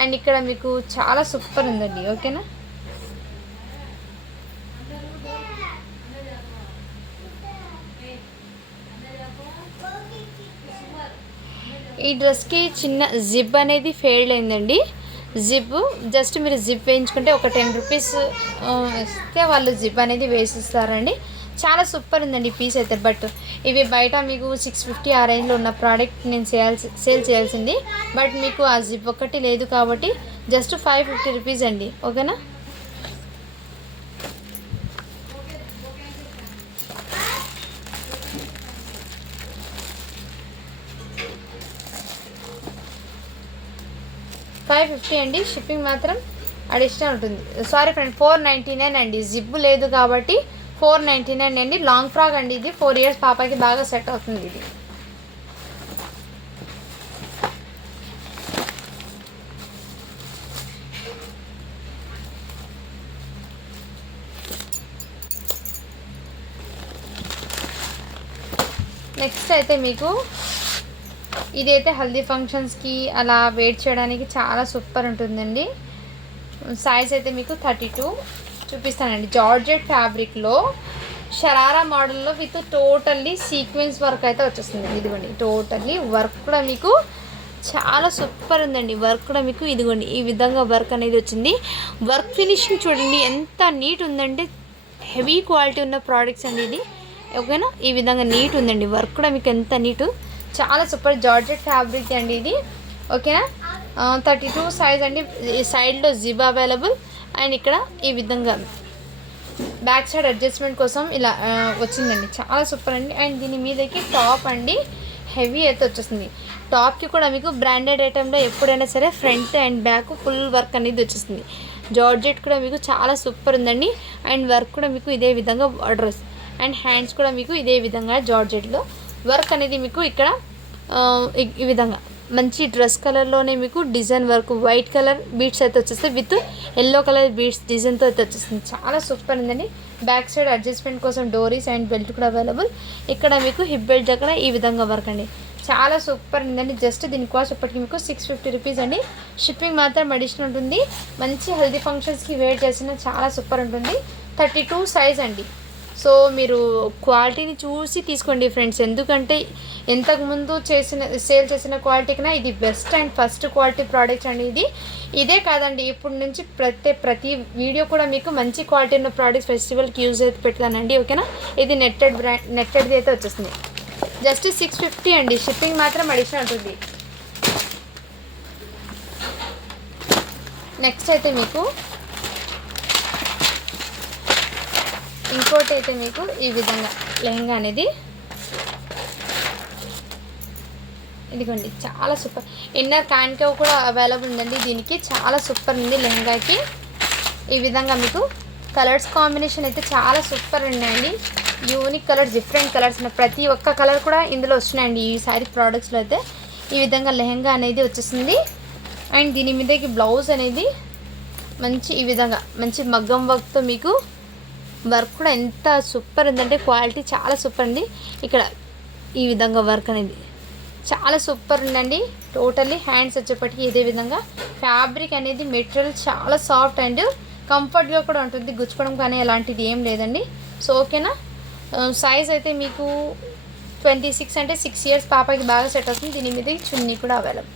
అండ్ ఇక్కడ మీకు చాలా సూపర్ ఉందండి, ఓకేనా. ఈ డ్రెస్కి చిన్న జిప్ అనేది ఫెయిల్ అయిందండి. జిప్ జస్ట్ మీరు జిప్ వేయించుకుంటే ఒక 10 రూపీస్ ఇస్తే వాళ్ళు జిప్ అనేది వేసిస్తారండి. చాలా సూపర్ ఉందండి ఈ పీస్ అయితే. బట్ ఇవి బయట మీకు 650 ఆ రేంజ్లో ఉన్న ప్రోడక్ట్ నేను సేల్ చేయాల్సింది. బట్ మీకు ఆ జిప్ ఒకటి లేదు కాబట్టి జస్ట్ 550 రూపీస్ అండి, ఓకేనా. $550 అండి. షిప్పింగ్ మాత్రం అడిషనల్ ఉంటుంది. సారీ ఫ్రెండ్, 499 అండి. జిప్ లేదు కాబట్టి 499 అండి. లాంగ్ ఫ్రాక్ అండి ఇది. 4 ఇయర్స్ పాపకి బాగా సెట్ అవుతుంది ఇది. నెక్స్ట్ అయితే మీకు ఇదైతే హల్దీ ఫంక్షన్స్కి అలా వెయిట్ చేయడానికి చాలా సూపర్ ఉంటుందండి. సైజ్ అయితే మీకు 32 చూపిస్తానండి. జార్జెట్ ఫ్యాబ్రిక్లో షరారా మోడల్లో విత్ టోటల్లీ సీక్వెన్స్ వర్క్ అయితే వచ్చేస్తుంది. ఇదిగోండి టోటల్లీ వర్క్ కూడా మీకు చాలా సూపర్ ఉందండి. వర్క్ కూడా మీకు ఇదిగోండి ఈ విధంగా వర్క్ అనేది వచ్చింది. వర్క్ ఫినిషింగ్ చూడండి ఎంత నీట్ ఉందంటే, హెవీ క్వాలిటీ ఉన్న ప్రోడక్ట్స్ అండి ఇది, ఓకేనా. ఈ విధంగా నీట్ ఉందండి. వర్క్ కూడా మీకు ఎంత నీటు, చాలా సూపర్ జార్జెట్ ఫ్యాబ్రిక్ అండి ఇది, ఓకేనా. 32 సైజ్ అండి. ఈ సైడ్లో జిబ్ అవైలబుల్. అండ్ ఇక్కడ ఈ విధంగా బ్యాక్ సైడ్ అడ్జస్ట్మెంట్ కోసం ఇలా వచ్చిందండి. చాలా సూపర్ అండి. అండ్ దీని మీదకి టాప్ అండి హెవీ అయితే వచ్చేస్తుంది. టాప్కి కూడా మీకు బ్రాండెడ్ ఐటెంలో ఎప్పుడైనా సరే front and back full work అనేది వచ్చేస్తుంది. జార్జెట్ కూడా మీకు చాలా సూపర్ ఉందండి. అండ్ వర్క్ కూడా మీకు ఇదే విధంగా డ్రెస్ అండ్ హ్యాండ్స్ కూడా మీకు ఇదే విధంగా జార్జెట్లో వర్క్ అనేది మీకు ఇక్కడ ఈ విధంగా మంచి డ్రెస్ కలర్లోనే మీకు design work white colour beads అయితే వచ్చేస్తాయి విత్ ఎల్లో కలర్ బీడ్స్ డిజైన్తో అయితే వచ్చేస్తుంది. చాలా సూపర్ ఉందండి. బ్యాక్ సైడ్ అడ్జస్ట్మెంట్ కోసం డోరీస్ అండ్ బెల్ట్ కూడా అవైలబుల్. ఇక్కడ మీకు హిప్ బెల్ట్ దగ్గర ఈ విధంగా వర్క్ అండి. చాలా సూపర్ ఉందండి. జస్ట్ దీని కాస్ట్ ఇప్పటికి మీకు 650 రూపీస్ అండి. షిప్పింగ్ మాత్రం అడిషనల్ ఉంటుంది. మంచి హెల్దీ ఫంక్షన్స్కి వేర్ చేసిన చాలా సూపర్ ఉంటుంది. 32 సైజ్ అండి. సో మీరు క్వాలిటీని చూసి తీసుకోండి ఫ్రెండ్స్, ఎందుకంటే ఇంతకుముందు సేల్ చేసిన క్వాలిటీ కన్నా ఇది best and first quality products అండి. ఇదే కాదండి, ఇప్పుడు నుంచి ప్రతి వీడియో కూడా మీకు మంచి క్వాలిటీ ఉన్న ప్రోడక్ట్స్ ఫెస్టివల్కి యూజ్ అయితే పెడతానండి, ఓకేనా. ఇది నెట్టెడ్ది అయితే వచ్చేస్తుంది. జస్ట్ 650 అండి. షిప్పింగ్ మాత్రం అడిషనల్ ఉంటుంది. నెక్స్ట్ అయితే మీకు ఇంకోటి అయితే మీకు ఈ విధంగా లెహంగా అనేది ఇదిగోండి చాలా సూపర్. ఇన్నర్ క్యాన్కేవ్ కూడా అవైలబుల్ ఉందండి. దీనికి చాలా సూపర్ ఉంది లెహంగాకి. ఈ విధంగా మీకు కలర్స్ కాంబినేషన్ అయితే చాలా సూపర్ ఉన్నాయండి. యూనిక్ కలర్స్, డిఫరెంట్ కలర్స్ ఉన్నాయి. ప్రతి ఒక్క కలర్ కూడా ఇందులో వచ్చినాయండి ఈ శారీ ప్రోడక్ట్స్లో అయితే. ఈ విధంగా లెహంగా అనేది వచ్చేసింది. అండ్ దీని మీదకి బ్లౌజ్ అనేది మంచి ఈ విధంగా మంచి మగ్గం వర్క్తో మీకు వర్క్ కూడా ఎంత సూపర్ ఉందంటే క్వాలిటీ చాలా సూపర్ ఉంది. ఇక్కడ ఈ విధంగా వర్క్ అనేది చాలా సూపర్ ఉందండి. టోటల్లీ హ్యాండ్స్ వచ్చేప్పటికి ఇదే విధంగా ఫ్యాబ్రిక్ అనేది మెటీరియల్ చాలా సాఫ్ట్ అండ్ కంఫర్ట్గా కూడా ఉంటుంది. గుచ్చుకోవడం కానీ అలాంటిది ఏం లేదండి. సో ఓకేనా. సైజ్ అయితే మీకు 26 అంటే 6 ఇయర్స్ పాపకి బాగా సెట్ అవుతుంది. దీని మీద చున్నీ కూడా అవైలబుల్.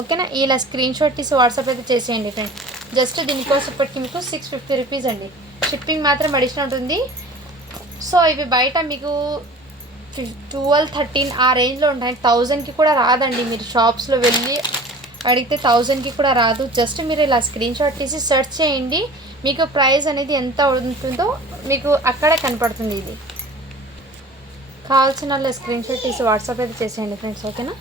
ఓకేనా, ఇలా స్క్రీన్ షాట్ తీసి వాట్సాప్ అయితే చేసేయండి ఫ్రెండ్స్. జస్ట్ దీనికోసం ఇప్పటికి మీకు 650 రూపీస్ అండి. షిప్పింగ్ మాత్రం అడిషనల్ ఉంటుంది. సో ఇవి బయట మీకు 12, 13 ఆ రేంజ్లో ఉంటాయి. 1000కి కూడా రాదండి. మీరు షాప్స్లో వెళ్ళి అడిగితే 1000కి కూడా రాదు. జస్ట్ మీరు ఇలా స్క్రీన్ షాట్ తీసి సెర్చ్ చేయండి, మీకు ప్రైస్ అనేది ఎంత ఉంటుందో మీకు అక్కడే కనపడుతుంది. ఇది కావాల్సిన వాళ్ళు స్క్రీన్ షాట్ తీసి వాట్సాప్ అయితే చేసేయండి ఫ్రెండ్స్. ఓకేనా,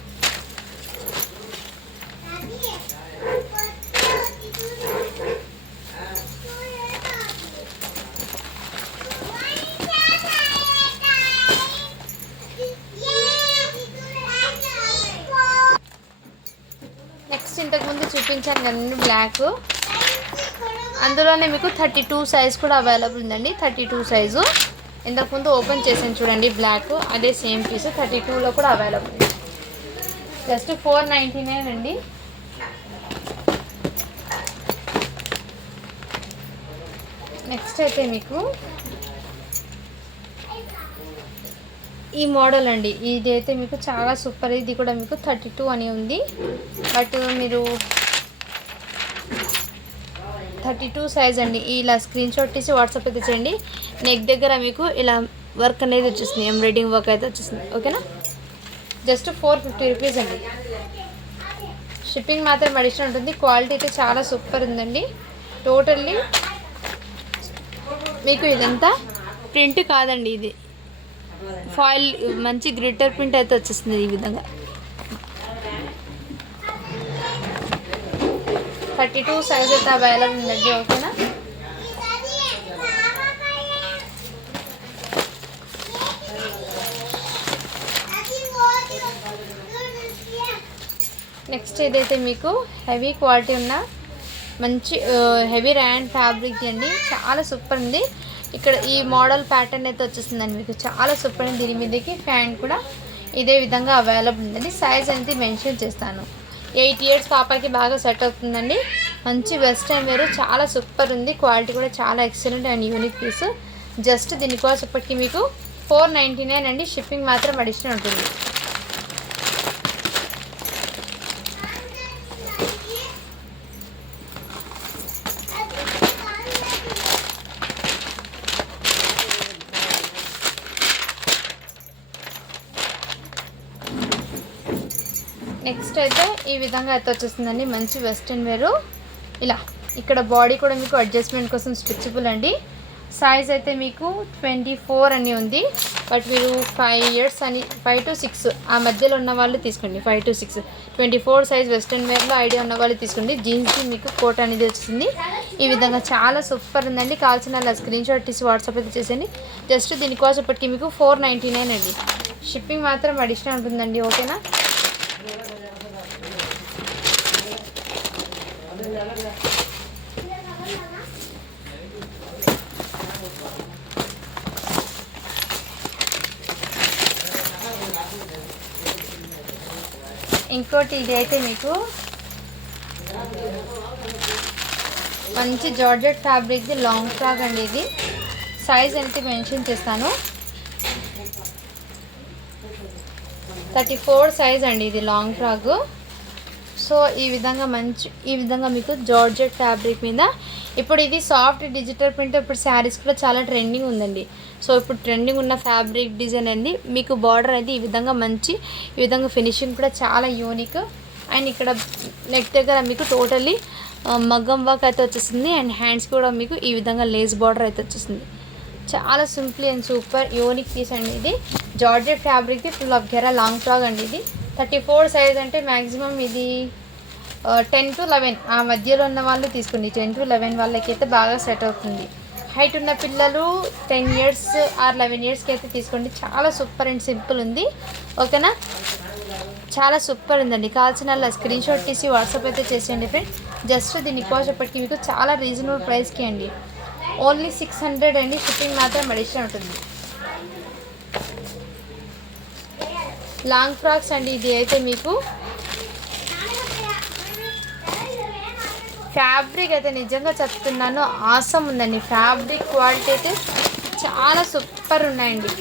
నెక్స్ట్ ఇంతకుముందు చూపించాను కదండి బ్లాక్, అందులోనే మీకు 32 సైజ్ కూడా అవైలబుల్ ఉందండి. 32 సైజు ఇంతకుముందు ఓపెన్ చేసాను చూడండి బ్లాక్, అదే సేమ్ పీస్ 32లో కూడా అవైలబుల్ ఉంది. జస్ట్ 499 అండి. నెక్స్ట్ అయితే మీకు ఈ మోడల్ అండి, ఇది అయితే మీకు చాలా సూపర్. ఇది కూడా మీకు 32 అని ఉంది, బట్ మీరు 32 సైజ్ అండి. ఇలా స్క్రీన్ షాట్ తీసి వాట్సాప్ అయితే చేయండి. నెక్ దగ్గర మీకు ఇలా వర్క్ అనేది వచ్చేస్తుంది, ఎంబ్రాయిడింగ్ వర్క్ అయితే వచ్చేస్తుంది. ఓకేనా, జస్ట్ 450 రూపీస్ అండి. షిప్పింగ్ మాత్రం అడిషనల్ ఉంటుంది. క్వాలిటీ అయితే చాలా సూపర్ ఉందండి. టోటల్లీ మీకు ఇదంతా ప్రింట్ కాదండి, ఇది ఫాయిల్ మంచి గ్లిటర్ ప్రింట్ అయితే వచ్చేస్తుంది. ఈ విధంగా 32 సైజ్ అయితే అవైలబుల్ ఉందండి. ఓకేనా, నెక్స్ట్ ఏదైతే మీకు హెవీ క్వాలిటీ ఉన్న మంచి హెవీ ర్యాండ్ ఫ్యాబ్రిక్ అండి, చాలా సూపర్ ఉంది. ఇక్కడ ఈ మోడల్ ప్యాటర్న్ అయితే వచ్చేస్తుందండి మీకు, చాలా సూపర్ ఉంది. దీని మీదకి ఫ్యాంట్ కూడా ఇదే విధంగా అవైలబుల్ ఉందండి. సైజ్ అనేది మెన్షన్ చేస్తాను. 8 ఇయర్స్ పాపకి బాగా సెట్ అవుతుందండి. మంచి వెస్ట్రన్ వేరు, చాలా సూపర్ ఉంది. క్వాలిటీ కూడా చాలా excellent and unique piece. Just దీనికోసం ఇప్పటికి మీకు 499 అండి. షిప్పింగ్ మాత్రం అడిషనల్ ఉంటుంది. నెక్స్ట్ అయితే ఈ విధంగా అయితే వచ్చేస్తుందండి, మంచి వెస్ట్రన్ వేరు. ఇలా ఇక్కడ బాడీ కూడా మీకు అడ్జస్ట్మెంట్ కోసం స్ట్రెచబుల్ అండి. సైజ్ అయితే మీకు 24 అని ఉంది, బట్ మీరు 5 ఇయర్స్ అని 5 to 6 ఆ మధ్యలో ఉన్న వాళ్ళు తీసుకోండి. 5 to 6 24 సైజ్ వెస్ట్రన్ వేర్లో ఐడియా ఉన్న వాళ్ళు తీసుకోండి. జీన్స్కి మీకు కోట్ అనేది వచ్చింది. ఈ విధంగా చాలా సూపర్ ఉందండి. కావాల్సిన అలా స్క్రీన్ షాట్ తీసి వాట్సాప్ అయితే చేసేయండి. జస్ట్ దీనికోసం ఇప్పటికి మీకు 499 అండి. షిప్పింగ్ మాత్రం అడిషనల్ ఉంటుందండి. ఓకేనా, ఇంకోటి ఇది అయితే మీకు మంచి జార్జెట్ ఫ్యాబ్రిక్ది లాంగ్ ఫ్రాక్ అండి. ఇది సైజ్ ఎంత మెన్షన్ చేస్తాను, 34 సైజ్ అండి. ఇది లాంగ్ ఫ్రాక్. సో ఈ విధంగా మీకు జార్జెట్ ఫ్యాబ్రిక్ మీద ఇప్పుడు ఇది సాఫ్ట్ డిజిటల్ ప్రింట్. ఇప్పుడు శారీస్ కూడా చాలా ట్రెండింగ్ ఉందండి. సో ఇప్పుడు ట్రెండింగ్ ఉన్న ఫ్యాబ్రిక్ డిజైన్ అండి. మీకు బార్డర్ అనేది ఈ విధంగా ఫినిషింగ్ కూడా చాలా యూనిక్. అండ్ ఇక్కడ నెక్ దగ్గర మీకు టోటల్లీ మగ్గం వర్క్ అయితే వచ్చేసింది. అండ్ హ్యాండ్స్ కూడా మీకు ఈ విధంగా లేస్ బార్డర్ అయితే వచ్చేసింది. చాలా simple and super unique piece అండి. ఇది జార్జెట్ ఫ్యాబ్రిక్ది ఫుల్ ఆఫ్ గెరా లాంగ్ ఫ్రాక్ అండి. ఇది 34 సైజ్ అంటే మ్యాక్సిమం ఇది 10 to 11 ఆ మధ్యలో ఉన్న వాళ్ళు తీసుకోండి. 10 to 11 వాళ్ళకి అయితే బాగా సెట్ అవుతుంది. హైట్ ఉన్న పిల్లలు 10 ఇయర్స్ ఆర్ 11 ఇయర్స్కి అయితే తీసుకోండి. చాలా సూపర్ అండ్ సింపుల్ ఉంది. ఓకేనా, చాలా సూపర్ ఉందండి. కావాల్సిన స్క్రీన్ షాట్ తీసి వాట్సాప్ అయితే చేసేయండి ఫ్రెండ్. జస్ట్ దీని కాస్ట్ ఇప్పటికి మీకు చాలా రీజనబుల్ ప్రైస్కి అండి. ఓన్లీ 600 అండి. షిప్పింగ్ మాత్రం అడిషనల్ ఉంటుంది. లాంగ్ ఫ్రాక్స్ అండి. ఇది అయితే మీకు ఫ్యాబ్రిక్ అయితే నిజంగా చెప్తున్నాను ఆసమ్ ఉందండి. ఫ్యాబ్రిక్ క్వాలిటీ అయితే చాలా సూపర్ ఉన్నాయండి.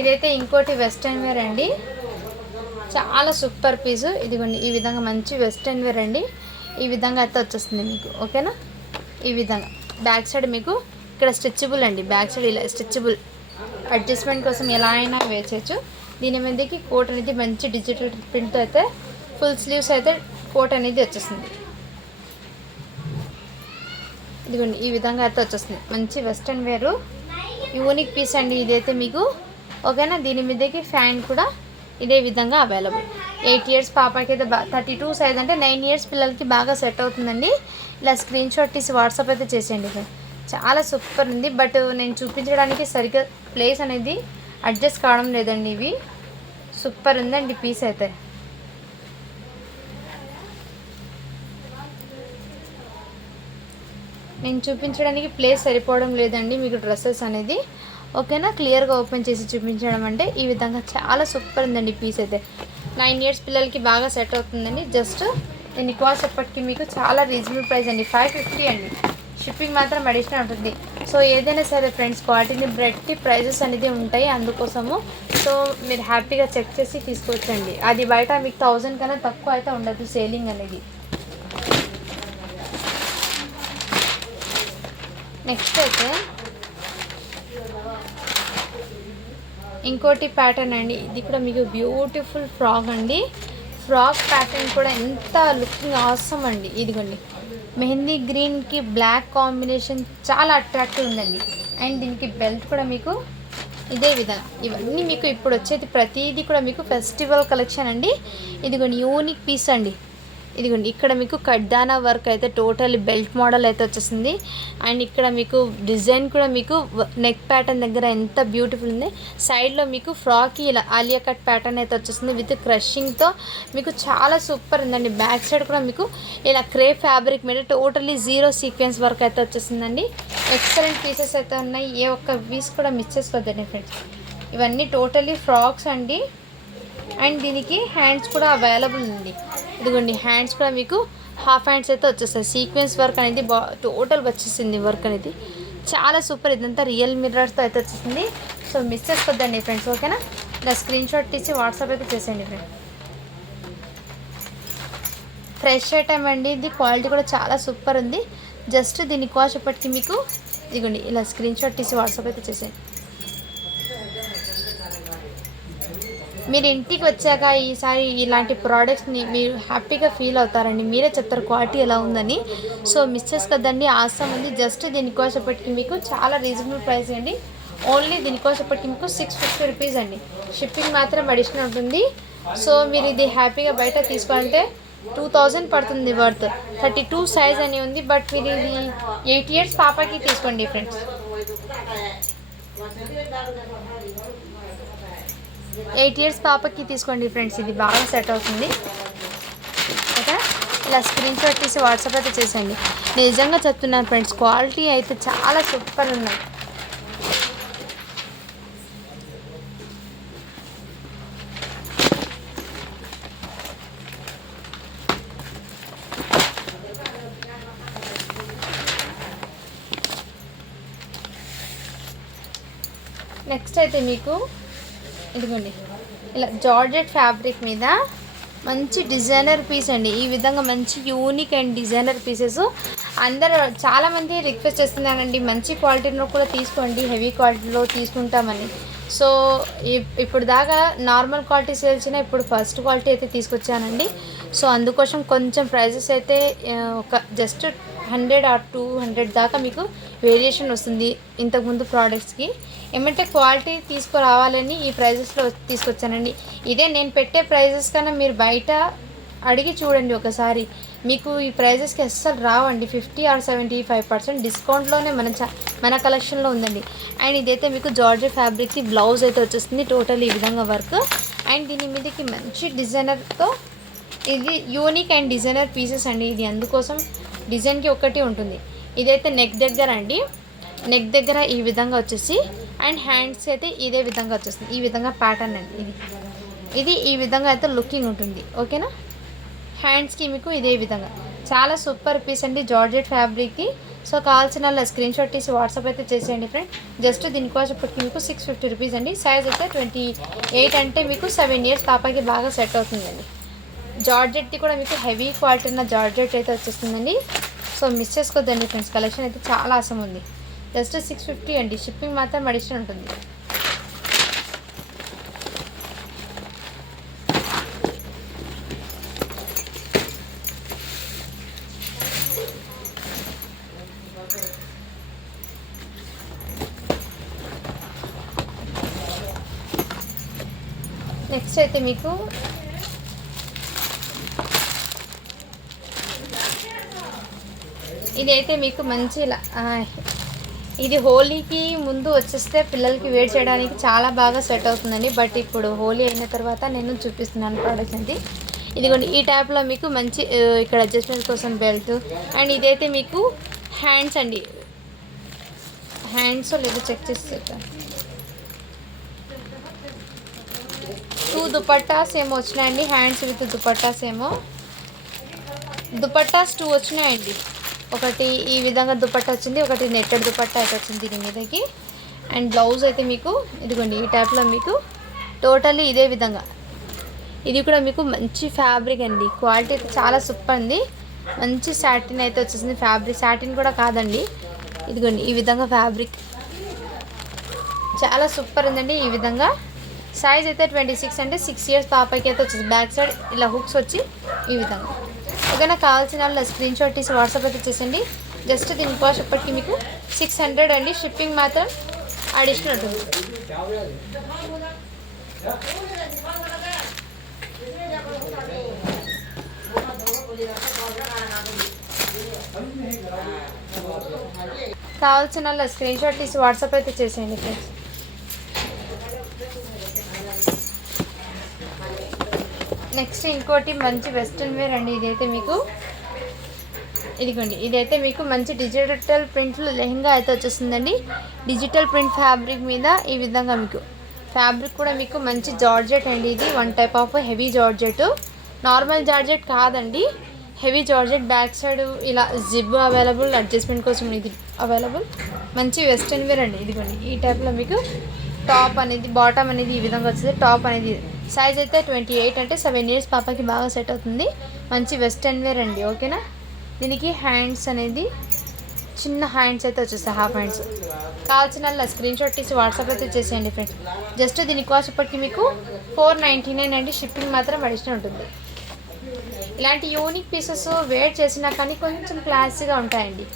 ఇదైతే ఇంకోటి వెస్ట్రన్ వేర్ అండి, చాలా సూపర్ పీసు. ఇదిగోండి ఈ విధంగా మంచి వెస్ట్రన్ వేర్ అండి. ఈ విధంగా అయితే వచ్చేస్తుంది మీకు, ఓకేనా. ఈ విధంగా బ్యాక్ సైడ్ మీకు ఇక్కడ స్ట్రెచబుల్ అండి, బ్యాక్ సైడ్ ఇలా స్ట్రెచబుల్, అడ్జస్ట్మెంట్ కోసం ఎలా అయినా వేర్ చేయొచ్చు. దీని మీదకి కోట్ అనేది మంచి డిజిటల్ ప్రింట్తో అయితే ఫుల్ స్లీవ్స్ అయితే కోట్ అనేది వచ్చేస్తుంది. ఇదిగోండి ఈ విధంగా అయితే వచ్చేస్తుంది, మంచి వెస్ట్రన్ వేరు యూనిక్ పీస్ అండి ఇదైతే మీకు, ఓకేనా. దీని మీదకి ఫ్యాన్ కూడా ఇదే విధంగా అవైలబుల్. 8 ఇయర్స్ పాపకి అయితే 32 సైజ్ అంటే 9 ఇయర్స్ పిల్లలకి బాగా సెట్ అవుతుందండి. ఇలా స్క్రీన్ షాట్ తీసి వాట్సాప్ అయితే చేసేయండి సార్, చాలా సూపర్ ఉంది. బట్ నేను చూపించడానికి సరిగ్గా ప్లేస్ అనేది అడ్జస్ట్ కావడం లేదండి. ఇవి సూపర్ ఉందండి పీస్ అయితే. నేను చూపించడానికి ప్లేస్ సరిపోవడం లేదండి మీకు డ్రెస్సెస్ అనేది, ఓకేనా. క్లియర్గా ఓపెన్ చేసి చూపించడం అంటే ఈ విధంగా చాలా సూపర్ ఉందండి పీస్ అయితే. 9 ఇయర్స్ పిల్లలకి బాగా సెట్ అవుతుందండి. జస్ట్ దీని కాస్ట్ ఎప్పటికీ మీకు చాలా రీజనబుల్ ప్రైస్ అండి, 550 అండి. షిప్పింగ్ మాత్రం అడిషనల్ ఉంటుంది. సో ఏదైనా సరే ఫ్రెండ్స్ క్వాలిటీని బట్టి ప్రైజెస్ అనేది ఉంటాయి, అందుకోసము. సో మీరు హ్యాపీగా చెక్ చేసి తీసుకోవచ్చండి. అది బయట మీకు 1000 కన్నా తక్కువ అయితే ఉండదు సేలింగ్ అనేది. నెక్స్ట్ అయితే ఇంకోటి ప్యాటర్న్ అండి, ఇది కూడా మీకు బ్యూటిఫుల్ ఫ్రాక్ అండి. ఫ్రాక్ ప్యాటర్న్ కూడా ఎంత లుకింగ్ ఆసమ్ అండి. ఇదిగోండి మెహందీ గ్రీన్కి బ్లాక్ కాంబినేషన్ చాలా అట్రాక్టివ్ ఉందండి. అండ్ దీనికి బెల్ట్ కూడా మీకు ఇదే విధంగా. ఇవన్నీ మీకు ఇప్పుడు వచ్చేది ప్రతిదీ కూడా మీకు ఫెస్టివల్ కలెక్షన్ అండి. ఇదిగోండి యూనిక్ పీస్ అండి. ఇదిగోండి ఇక్కడ మీకు కడ్దానా వర్క్ అయితే టోటల్ బెల్ట్ మోడల్ అయితే వచ్చేసింది. అండ్ ఇక్కడ మీకు డిజైన్ కూడా మీకు నెక్ ప్యాటర్న్ దగ్గర ఎంత బ్యూటిఫుల్ ఉంది. సైడ్లో మీకు ఫ్రాక్కి ఇలా ఆలియా కట్ ప్యాటర్న్ అయితే వచ్చేసింది విత్ క్రషింగ్తో, మీకు చాలా సూపర్ ఉందండి. బ్యాక్ సైడ్ కూడా మీకు ఇలా క్రేప్ ఫ్యాబ్రిక్ మీద టోటలీ 0 సీక్వెన్స్ వర్క్ అయితే వచ్చేసిందండి. ఎక్సలెంట్ పీసెస్ అయితే ఉన్నాయి, ఏ ఒక్క పీస్ కూడా మిస్ చేసుకోవద్దండి ఫ్రెండ్స్. ఇవన్నీ టోటలీ ఫ్రాక్స్ అండి. అండ్ దీనికి హ్యాండ్స్ కూడా అవైలబుల్ ఉంది. ఇదిగోండి హ్యాండ్స్ కూడా మీకు హాఫ్ హ్యాండ్స్ అయితే వచ్చేస్తాయి. సీక్వెన్స్ వర్క్ అనేది టోటల్ వచ్చేసింది వర్క్ అనేది, చాలా సూపర్. ఇదంతా రియల్ మిర్రర్స్తో అయితే వచ్చేసింది. సో మిస్ చేసుకోవద్దండి ఫ్రెండ్స్, ఓకేనా. ఇలా స్క్రీన్ షాట్ తీసి వాట్సాప్ అయితే చేసేయండి ఫ్రెండ్స్. ఫ్రెష్ ఐటమ్ అండి, ఇది క్వాలిటీ కూడా చాలా సూపర్ ఉంది. జస్ట్ దీని కాస్ట్ ఇప్పటికి మీకు ఇదిగోండి ఇలా స్క్రీన్ షాట్ తీసి వాట్సాప్ అయితే చేసేయండి. మీరు ఇంటికి వచ్చాక ఈసారి ఇలాంటి ప్రోడక్ట్స్ని మీరు హ్యాపీగా ఫీల్ అవుతారండి, మీరే చెప్తారు క్వాలిటీ ఎలా ఉందని. సో మిస్ చేసుకోద్దండి, ఆసమ్ ఉంది. జస్ట్ దీనికోసప్పటికి మీకు చాలా రీజనబుల్ ప్రైస్ అండి. ఓన్లీ దీనికోసప్పటికి మీకు 650 రూపీస్ అండి. షిప్పింగ్ మాత్రం అడిషనల్ ఉంటుంది. సో మీరు ఇది హ్యాపీగా బయట తీసుకోవాలంటే 2000 పడుతుంది వర్త్. 32 సైజ్ అని ఉంది. బట్ మీరు ఇది 8 ఇయర్స్ పాపకి తీసుకోండి ఫ్రెండ్స్. 8 ఇయర్స్ పాపకి తీసుకోండి ఫ్రెండ్స్, ఇది బాగా సెట్ అవుతుంది. ఓకే, ఇలా స్క్రీన్ షాట్ తీసి వాట్సాప్ అయితే చేసేయండి. నిజంగా చెప్తున్నాను ఫ్రెండ్స్, క్వాలిటీ అయితే చాలా సూపర్ ఉన్నాయి. నెక్స్ట్ అయితే మీకు ఇదిగోండి ఇలా జార్జెట్ ఫ్యాబ్రిక్ మీద మంచి డిజైనర్ పీస్ అండి. ఈ విధంగా మంచి యూనిక్ అండ్ డిజైనర్ పీసెస్ అందరూ చాలామంది రిక్వెస్ట్ చేస్తున్నారండి, మంచి క్వాలిటీలో కూడా తీసుకోండి, హెవీ క్వాలిటీలో తీసుకుంటామని. సో ఇప్పుడు దాకా నార్మల్ క్వాలిటీ సేల్చిన ఇప్పుడు ఫస్ట్ క్వాలిటీ అయితే తీసుకొచ్చానండి. సో అందుకోసం కొంచెం ప్రైజెస్ అయితే ఒక జస్ట్ 100 or 200 దాకా మీకు వేరియేషన్ వస్తుంది ఇంతకుముందు ప్రోడక్ట్స్కి. ఏమంటే క్వాలిటీ తీసుకురావాలని ఈ ప్రైజెస్లో తీసుకొచ్చానండి. ఇదే నేను పెట్టే ప్రైజెస్ కన్నా మీరు బయట అడిగి చూడండి ఒకసారి, మీకు ఈ ప్రైజెస్కి అస్సలు రావండి. 50 or 75% డిస్కౌంట్లోనే మన కలెక్షన్లో ఉందండి. అండ్ ఇదైతే మీకు జార్జెట్ ఫ్యాబ్రిక్కి బ్లౌజ్ అయితే వచ్చేస్తుంది టోటల్ ఈ విధంగా వర్క్. అండ్ దీని మీదకి మంచి డిజైనర్తో, ఇది యూనిక్ అండ్ డిజైనర్ పీసెస్ అండి. ఇది అందుకోసం డిజైన్కి ఒకటి ఉంటుంది. ఇదైతే నెక్ దగ్గర అండి, నెక్ దగ్గర ఈ విధంగా వచ్చేసి, అండ్ హ్యాండ్స్ అయితే ఇదే విధంగా వచ్చేస్తుంది. ఈ విధంగా ప్యాటర్న్ అండి ఇది ఈ విధంగా అయితే లుకింగ్ ఉంటుంది. ఓకేనా, హ్యాండ్స్కి మీకు ఇదే విధంగా చాలా సూపర్ పీస్ అండి జార్జెట్ ఫ్యాబ్రిక్కి. సో కావాల్సిన వాళ్ళ స్క్రీన్ షాట్ తీసి వాట్సాప్ అయితే చేసేయండి ఫ్రెండ్. జస్ట్ దీని కాస్ట్ ఇప్పటికి మీకు 650 రూపీస్ అండి. సైజ్ అయితే 28 అంటే మీకు 7 ఇయర్స్ పాపకి బాగా సెట్ అవుతుందండి. జార్జెట్ది కూడా మీకు హెవీ క్వాలిటీ ఉన్న జార్జెట్ అయితే వచ్చేస్తుందండి. సో మిస్ చేసుకోవద్దండి ఫ్రెండ్స్, కలెక్షన్ అయితే చాలా అవసరం ఉంది. జస్ట్ 650 అండి, షిప్పింగ్ మాత్రం అడిషనల్ ఉంటుంది. నెక్స్ట్ అయితే మీకు ఇదైతే మీకు మంచి ఇది హోలీకి ముందు వచ్చేస్తే పిల్లలకి వేడి చేయడానికి చాలా బాగా సెట్ అవుతుందండి. బట్ ఇప్పుడు హోలీ అయిన తర్వాత నేను చూపిస్తున్నాను ప్రోడక్ట్స్ అండి. ఇదిగోండి ఈ టైప్లో మీకు మంచి ఇక్కడ అడ్జస్ట్మెంట్ కోసం బెల్ట్. అండ్ ఇదైతే మీకు హ్యాండ్స్ అండి, హ్యాండ్స్ లేదో చెక్ చేసి 2 దుపట్టాస్ ఏమో వచ్చినాయండి. హ్యాండ్స్ విత్ దుపట్టాస్ ఏమో దుపట్టాస్ 2 వచ్చినాయండి. ఒకటి ఈ విధంగా దుపట్టా వచ్చింది, ఒకటి నెట్టెడ్ దుపట్టా అయితే వచ్చింది దీని మీదకి. అండ్ బ్లౌజ్ అయితే మీకు ఇదిగోండి ఈ టైప్లో మీకు టోటల్లీ ఇదే విధంగా. ఇది కూడా మీకు మంచి ఫ్యాబ్రిక్ అండి, క్వాలిటీ అయితే చాలా సూపర్ అండి. మంచి సాటిన్ అయితే వచ్చేసింది, ఫ్యాబ్రిక్ సాటిన్ కూడా కాదండి. ఇదిగోండి ఈ విధంగా ఫ్యాబ్రిక్ చాలా సూపర్ ఉందండి. ఈ విధంగా సైజ్ అయితే 26 అంటే 6 ఇయర్స్ పాపకి అయితే వచ్చేసి బ్యాక్ సైడ్ ఇలా హుక్స్ వచ్చి ఈ విధంగా. ఓకేనా, కావాల్సిన వాళ్ళ స్క్రీన్ షాట్ తీసి వాట్సాప్ అయితే చేసండి. జస్ట్ దీని కాస్ట్ ఇప్పటికి మీకు 600 అండి, షిప్పింగ్ మాత్రం అడిషనల్ ఉంటుంది. కావాల్సిన వాళ్ళ స్క్రీన్ షాట్ తీసి వాట్సాప్ అయితే చేసేయండి ఫ్రెండ్స్. నెక్స్ట్ ఇంకోటి మంచి వెస్ట్రన్ వేర్ అండి. ఇదైతే మీకు ఇదిగోండి ఇదైతే మీకు మంచి డిజిటల్ ప్రింట్లో లెహంగా అయితే వచ్చేస్తుందండి. డిజిటల్ ప్రింట్ ఫ్యాబ్రిక్ మీద ఈ విధంగా మీకు ఫ్యాబ్రిక్ కూడా మీకు మంచి జార్జెట్ అండి. ఇది one type of heavy georgette, normal georgette కాదండి, హెవీ జార్జెట్. బ్యాక్ సైడ్ ఇలా జిబ్ అవైలబుల్, అడ్జస్ట్మెంట్ కోసం ఇది అవైలబుల్. మంచి వెస్ట్రన్ వేర్ అండి. ఇదిగోండి ఈ టైప్లో మీకు టాప్ అనేది బాటమ్ అనేది ఈ విధంగా వస్తుంది. టాప్ అనేది సైజ్ అయితే 28 అంటే 7 ఇయర్స్ పాపకి బాగా సెట్ అవుతుంది. మంచి వెస్ట్రన్ వేర్ అండి. ఓకేనా, దీనికి హ్యాండ్స్ అనేది చిన్న హ్యాండ్స్ అయితే వచ్చేస్తాయి, హాఫ్ హ్యాండ్స్. కావాల్సిన స్క్రీన్ షాట్ తీసి వాట్సాప్ అయితే చేసేయండి ఫ్రెండ్స్. జస్ట్ దీని కాస్ట్ ఇప్పటికి మీకు 499 అండి, షిప్పింగ్ మాత్రం అడిషనల్ ఉంటుంది. ఇలాంటి యూనిక్ పీసెస్ వేర్ చేసినా కానీ కొంచెం క్లాసీగా ఉంటాయండి.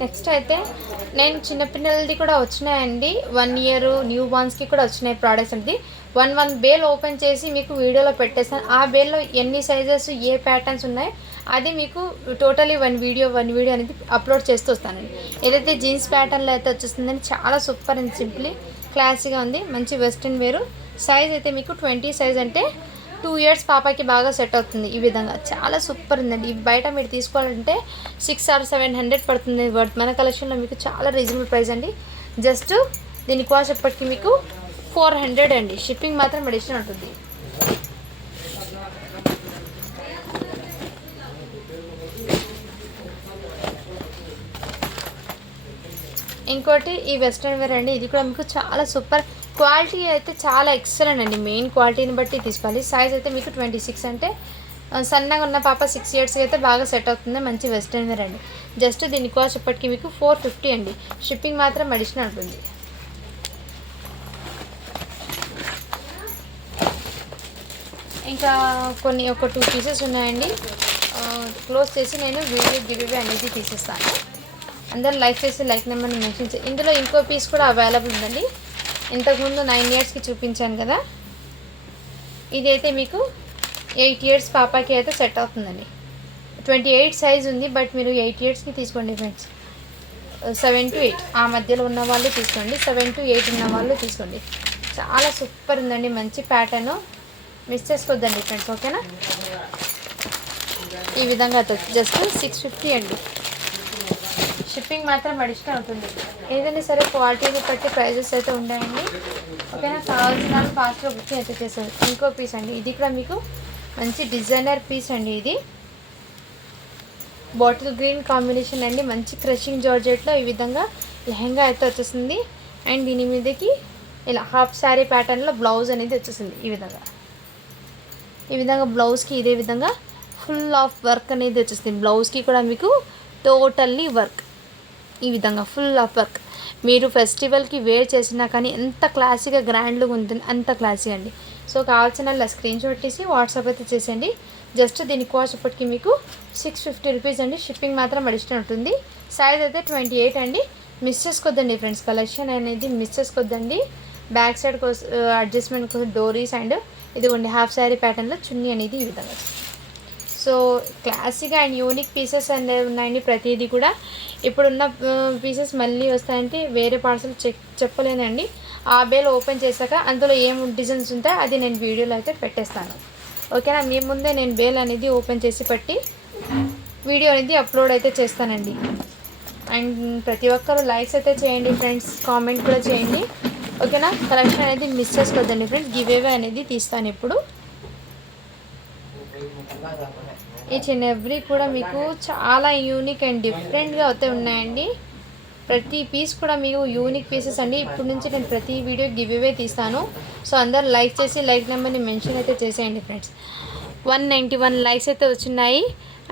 నెక్స్ట్ అయితే నేను చిన్నపిల్లలది కూడా వచ్చినాయండి, 1 ఇయర్ న్యూ బార్న్స్కి కూడా వచ్చినాయి ప్రోడక్ట్స్ అనేది. 1 బేల్ ఓపెన్ చేసి మీకు వీడియోలో పెట్టేస్తాను. ఆ బేల్లో ఎన్ని సైజెస్ ఏ ప్యాటర్న్స్ ఉన్నాయి అది మీకు టోటలీ వన్ వీడియో అనేది అప్లోడ్ చేస్తూ వస్తానండి. ఏదైతే జీన్స్ ప్యాటర్న్లో అయితే వచ్చేస్తుందని చాలా సూపర్ అండ్ సింప్లీ క్లాసీగా ఉంది. మంచి వెస్ట్రన్ వేరు. సైజ్ అయితే మీకు 20 సైజ్ అంటే 2 ఇయర్స్ పాపకి బాగా సెట్ అవుతుంది. ఈ విధంగా చాలా సూపర్ ఉందండి. బయట మీరు తీసుకోవాలంటే 600 or 700 పడుతుంది. బట్ మన కలెక్షన్లో మీకు చాలా రీజనబుల్ ప్రైస్ అండి. జస్ట్ దీని కాస్ట్ ఎప్పటికీ మీకు 400 అండి, షిప్పింగ్ మాత్రం అడిషనల్ ఉంటుంది. ఇంకోటి ఈ వెస్ట్రన్ వేర్ అండి. ఇది కూడా మీకు చాలా సూపర్ క్వాలిటీ అయితే చాలా ఎక్సలెంట్ అండి. మెయిన్ క్వాలిటీని బట్టి తీసుకోవాలి. సైజ్ అయితే మీకు 26 అంటే సన్నగా ఉన్న పాప 6 ఇయర్స్కి అయితే బాగా సెట్ అవుతుంది. మంచి వెస్ట్రన్ వేర్ అండి. జస్ట్ దీని కాస్ట్ ఇప్పటికీ మీకు 450 అండి, షిప్పింగ్ మాత్రం అడిషనల్ ఉంటుంది. ఇంకా ఒక 2 పీసెస్ ఉన్నాయండి. క్లోజ్ చేసి నేను వీడియో గివ్వే అనేది తీసేస్తాను. అందరూ లైక్ చేసి లైక్ నెంబర్ని మెన్షన్ చేసి. ఇందులో ఇంకో పీస్ కూడా అవైలబుల్ ఉందండి. ఇంతకుముందు 9 ఇయర్స్కి చూపించాను కదా, ఇదైతే మీకు 8 ఇయర్స్ పాపకి అయితే సెట్ అవుతుందండి. 28 సైజ్ ఉంది, బట్ మీరు 8 ఇయర్స్కి తీసుకోండి ఫ్రెండ్స్. 7 to 8 ఆ మధ్యలో ఉన్న వాళ్ళు తీసుకోండి, 7 to 8 ఉన్న వాళ్ళు తీసుకోండి. చాలా సూపర్ ఉందండి, మంచి ప్యాటర్ను, మిస్ చేసుకోవద్దండి ఫ్రెండ్స్. ఓకేనా. ఈ విధంగా అవుతుంది. జస్ట్ 650 అండి. షిప్పింగ్ మాత్రం అడిషనల్ అవుతుంది. ఏదైనా సరే క్వాలిటీని బట్టి ప్రైజెస్ అయితే ఉంటాయండి. ఓకేనా, కావాల్సిన వాళ్ళు ఫాస్ట్గా బుకింగ్ అయితే చేస్తారు. ఇంకో పీస్ అండి, ఇది కూడా మీకు మంచి డిజైనర్ పీస్ అండి. ఇది బాటిల్ గ్రీన్ కాంబినేషన్ అండి. మంచి క్రషింగ్ జార్జెట్లో ఈ విధంగా లెహంగా అయితే వచ్చేసింది. అండ్ దీని మీదకి ఇలా హాఫ్ శారీ ప్యాటర్న్లో బ్లౌజ్ అనేది వచ్చేసింది. ఈ విధంగా బ్లౌజ్కి ఇదే విధంగా ఫుల్ ఆఫ్ వర్క్ అనేది వచ్చేసింది. బ్లౌజ్కి కూడా మీకు టోటల్లీ వర్క్, ఈ విధంగా ఫుల్ ఆఫ్ వర్క్. మీరు ఫెస్టివల్కి వేర్ చేసినా కానీ ఎంత క్లాసీగా గ్రాండ్గా ఉంటుంది, అంత క్లాసీ అండి. సో కావాల్సిన వాళ్ళ స్క్రీన్ షాట్ తీసి వాట్సాప్ అయితే చేసేయండి. జస్ట్ దీని కాస్ట్ ఇప్పటికి మీకు 650 రూపీస్ అండి. షిప్పింగ్ మాత్రం అడిషనల్ ఉంటుంది. సైజ్ అయితే 28 అండి. మిస్ చేసుకోవద్దండి ఫ్రెండ్స్, కలెక్షన్ అనేది మిస్ చేసుకోవద్దండి. బ్యాక్ సైడ్ కోసం అడ్జస్ట్మెంట్ కోసం డోరీస్ అండ్ ఇదిగోండి హాఫ్ శారీ ప్యాటర్న్లో చున్నీ అనేది ఈ విధంగా. సో క్లాసిక్గా అండ్ యూనిక్ పీసెస్ అనేవి ఉన్నాయండి. ప్రతిదీ కూడా ఇప్పుడున్న పీసెస్ మళ్ళీ వస్తాయంటే వేరే పార్సల్ చెప్పలేనండి. ఆ బేల్ ఓపెన్ చేశాక అందులో ఏం డిజైన్స్ ఉంటాయో అది నేను వీడియోలో అయితే పెట్టేస్తాను. ఓకేనా, మీ ముందే నేను బేల్ అనేది ఓపెన్ చేసి పెట్టి వీడియో అనేది అప్లోడ్ అయితే చేస్తానండి. అండ్ ప్రతి ఒక్కరు లైక్స్ అయితే చేయండి ఫ్రెండ్స్, కామెంట్ కూడా చేయండి. ఓకేనా, కలెక్షన్ అనేది మిస్ చేసుకోవద్దండి ఫ్రెండ్స్. గివ్ అవే అనేది తీస్తాను ఇప్పుడు. ఈచ్ అండ్ ఎవ్రీ కూడా మీకు చాలా యూనిక్ అండ్ డిఫరెంట్గా అయితే ఉన్నాయండి. ప్రతి పీస్ కూడా మీకు యూనిక్ పీసెస్ అండి. ఇప్పటి నుంచి నేను ప్రతి వీడియో గివ్ అవే తీస్తాను. సో అందరు లైక్ చేసి లైక్ నెంబర్ని మెన్షన్ అయితే చేసేయండి ఫ్రెండ్స్. 191 లైక్స్ అయితే వచ్చినాయి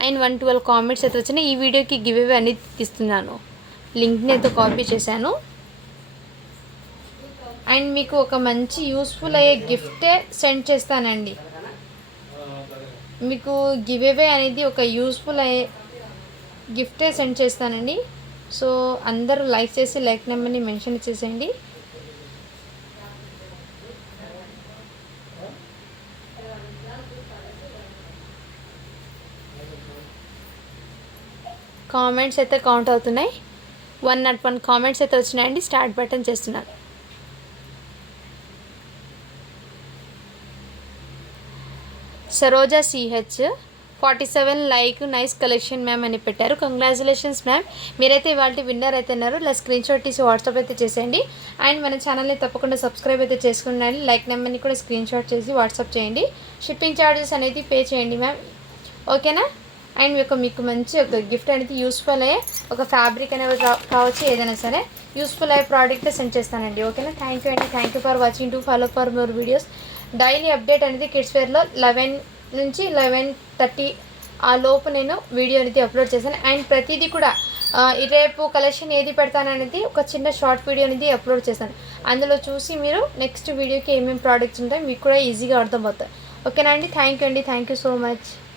అండ్ 112 కామెంట్స్ అయితే వచ్చినాయి. ఈ వీడియోకి గివ్ అవే అనేది తీస్తున్నాను. లింక్ని అయితే కాపీ చేశాను. అండ్ మీకు ఒక మంచి యూస్ఫుల్ అయ్యే గిఫ్టే సెండ్ చేస్తానండి. మీకు గివ్ అవే అనేది ఒక యూస్ఫుల్ అయ్యే గిఫ్టే సెండ్ చేస్తానండి. సో అందరూ లైక్ చేసి లైక్ నెంబర్ని మెన్షన్ చేసేయండి. కామెంట్స్ అయితే కౌంట్ అవుతున్నాయి. 101 కామెంట్స్ అయితే వచ్చినాయండి. స్టార్ట్ బటన్ చేస్తున్నాను. Saroja CH 47 like nice collection ma'am అని పెట్టారు. కంగ్రాచులేషన్స్ మ్యామ్, మీరైతే ఇవాళ విన్నర్ అయితే ఉన్నారు. ఇలా స్క్రీన్ షాట్ తీసి వాట్సాప్ అయితే చేసేయండి. అండ్ మన ఛానల్ని తప్పకుండా సబ్స్క్రైబ్ అయితే చేసుకున్నాండి. లైక్ నెంబర్ని కూడా స్క్రీన్ షాట్ చేసి వాట్సాప్ చేయండి. షిప్పింగ్ ఛార్జెస్ అనేది పే చేయండి మ్యామ్. ఓకేనా, అండ్ మీకు మంచి ఒక గిఫ్ట్ అనేది యూస్ఫుల్ అయ్యే ఒక ఫ్యాబ్రిక్ అనేది కావచ్చు, ఏదైనా సరే యూస్ఫుల్ అయ్యే ప్రోడక్ట్ సెండ్ చేస్తానండి. ఓకేనా, థ్యాంక్ యూ అండి. Thank you for watching. To follow for more videos. Daily update అనేది కిడ్స్ వేర్లో 11 నుంచి 11:30 ఆ లోపు నేను వీడియో అనేది అప్లోడ్ చేశాను. అండ్ ప్రతిదీ కూడా రేపు కలెక్షన్ ఏది పెడతాననేది ఒక చిన్న షార్ట్ వీడియో అనేది అప్లోడ్ చేశాను. అందులో చూసి మీరు నెక్స్ట్ వీడియోకి ఏమేమి ప్రోడక్ట్స్ ఉంటాయి మీకు కూడా ఈజీగా అర్థమవుతాయి. ఓకేనా అండి, థ్యాంక్ యూ అండి. Thank you so much.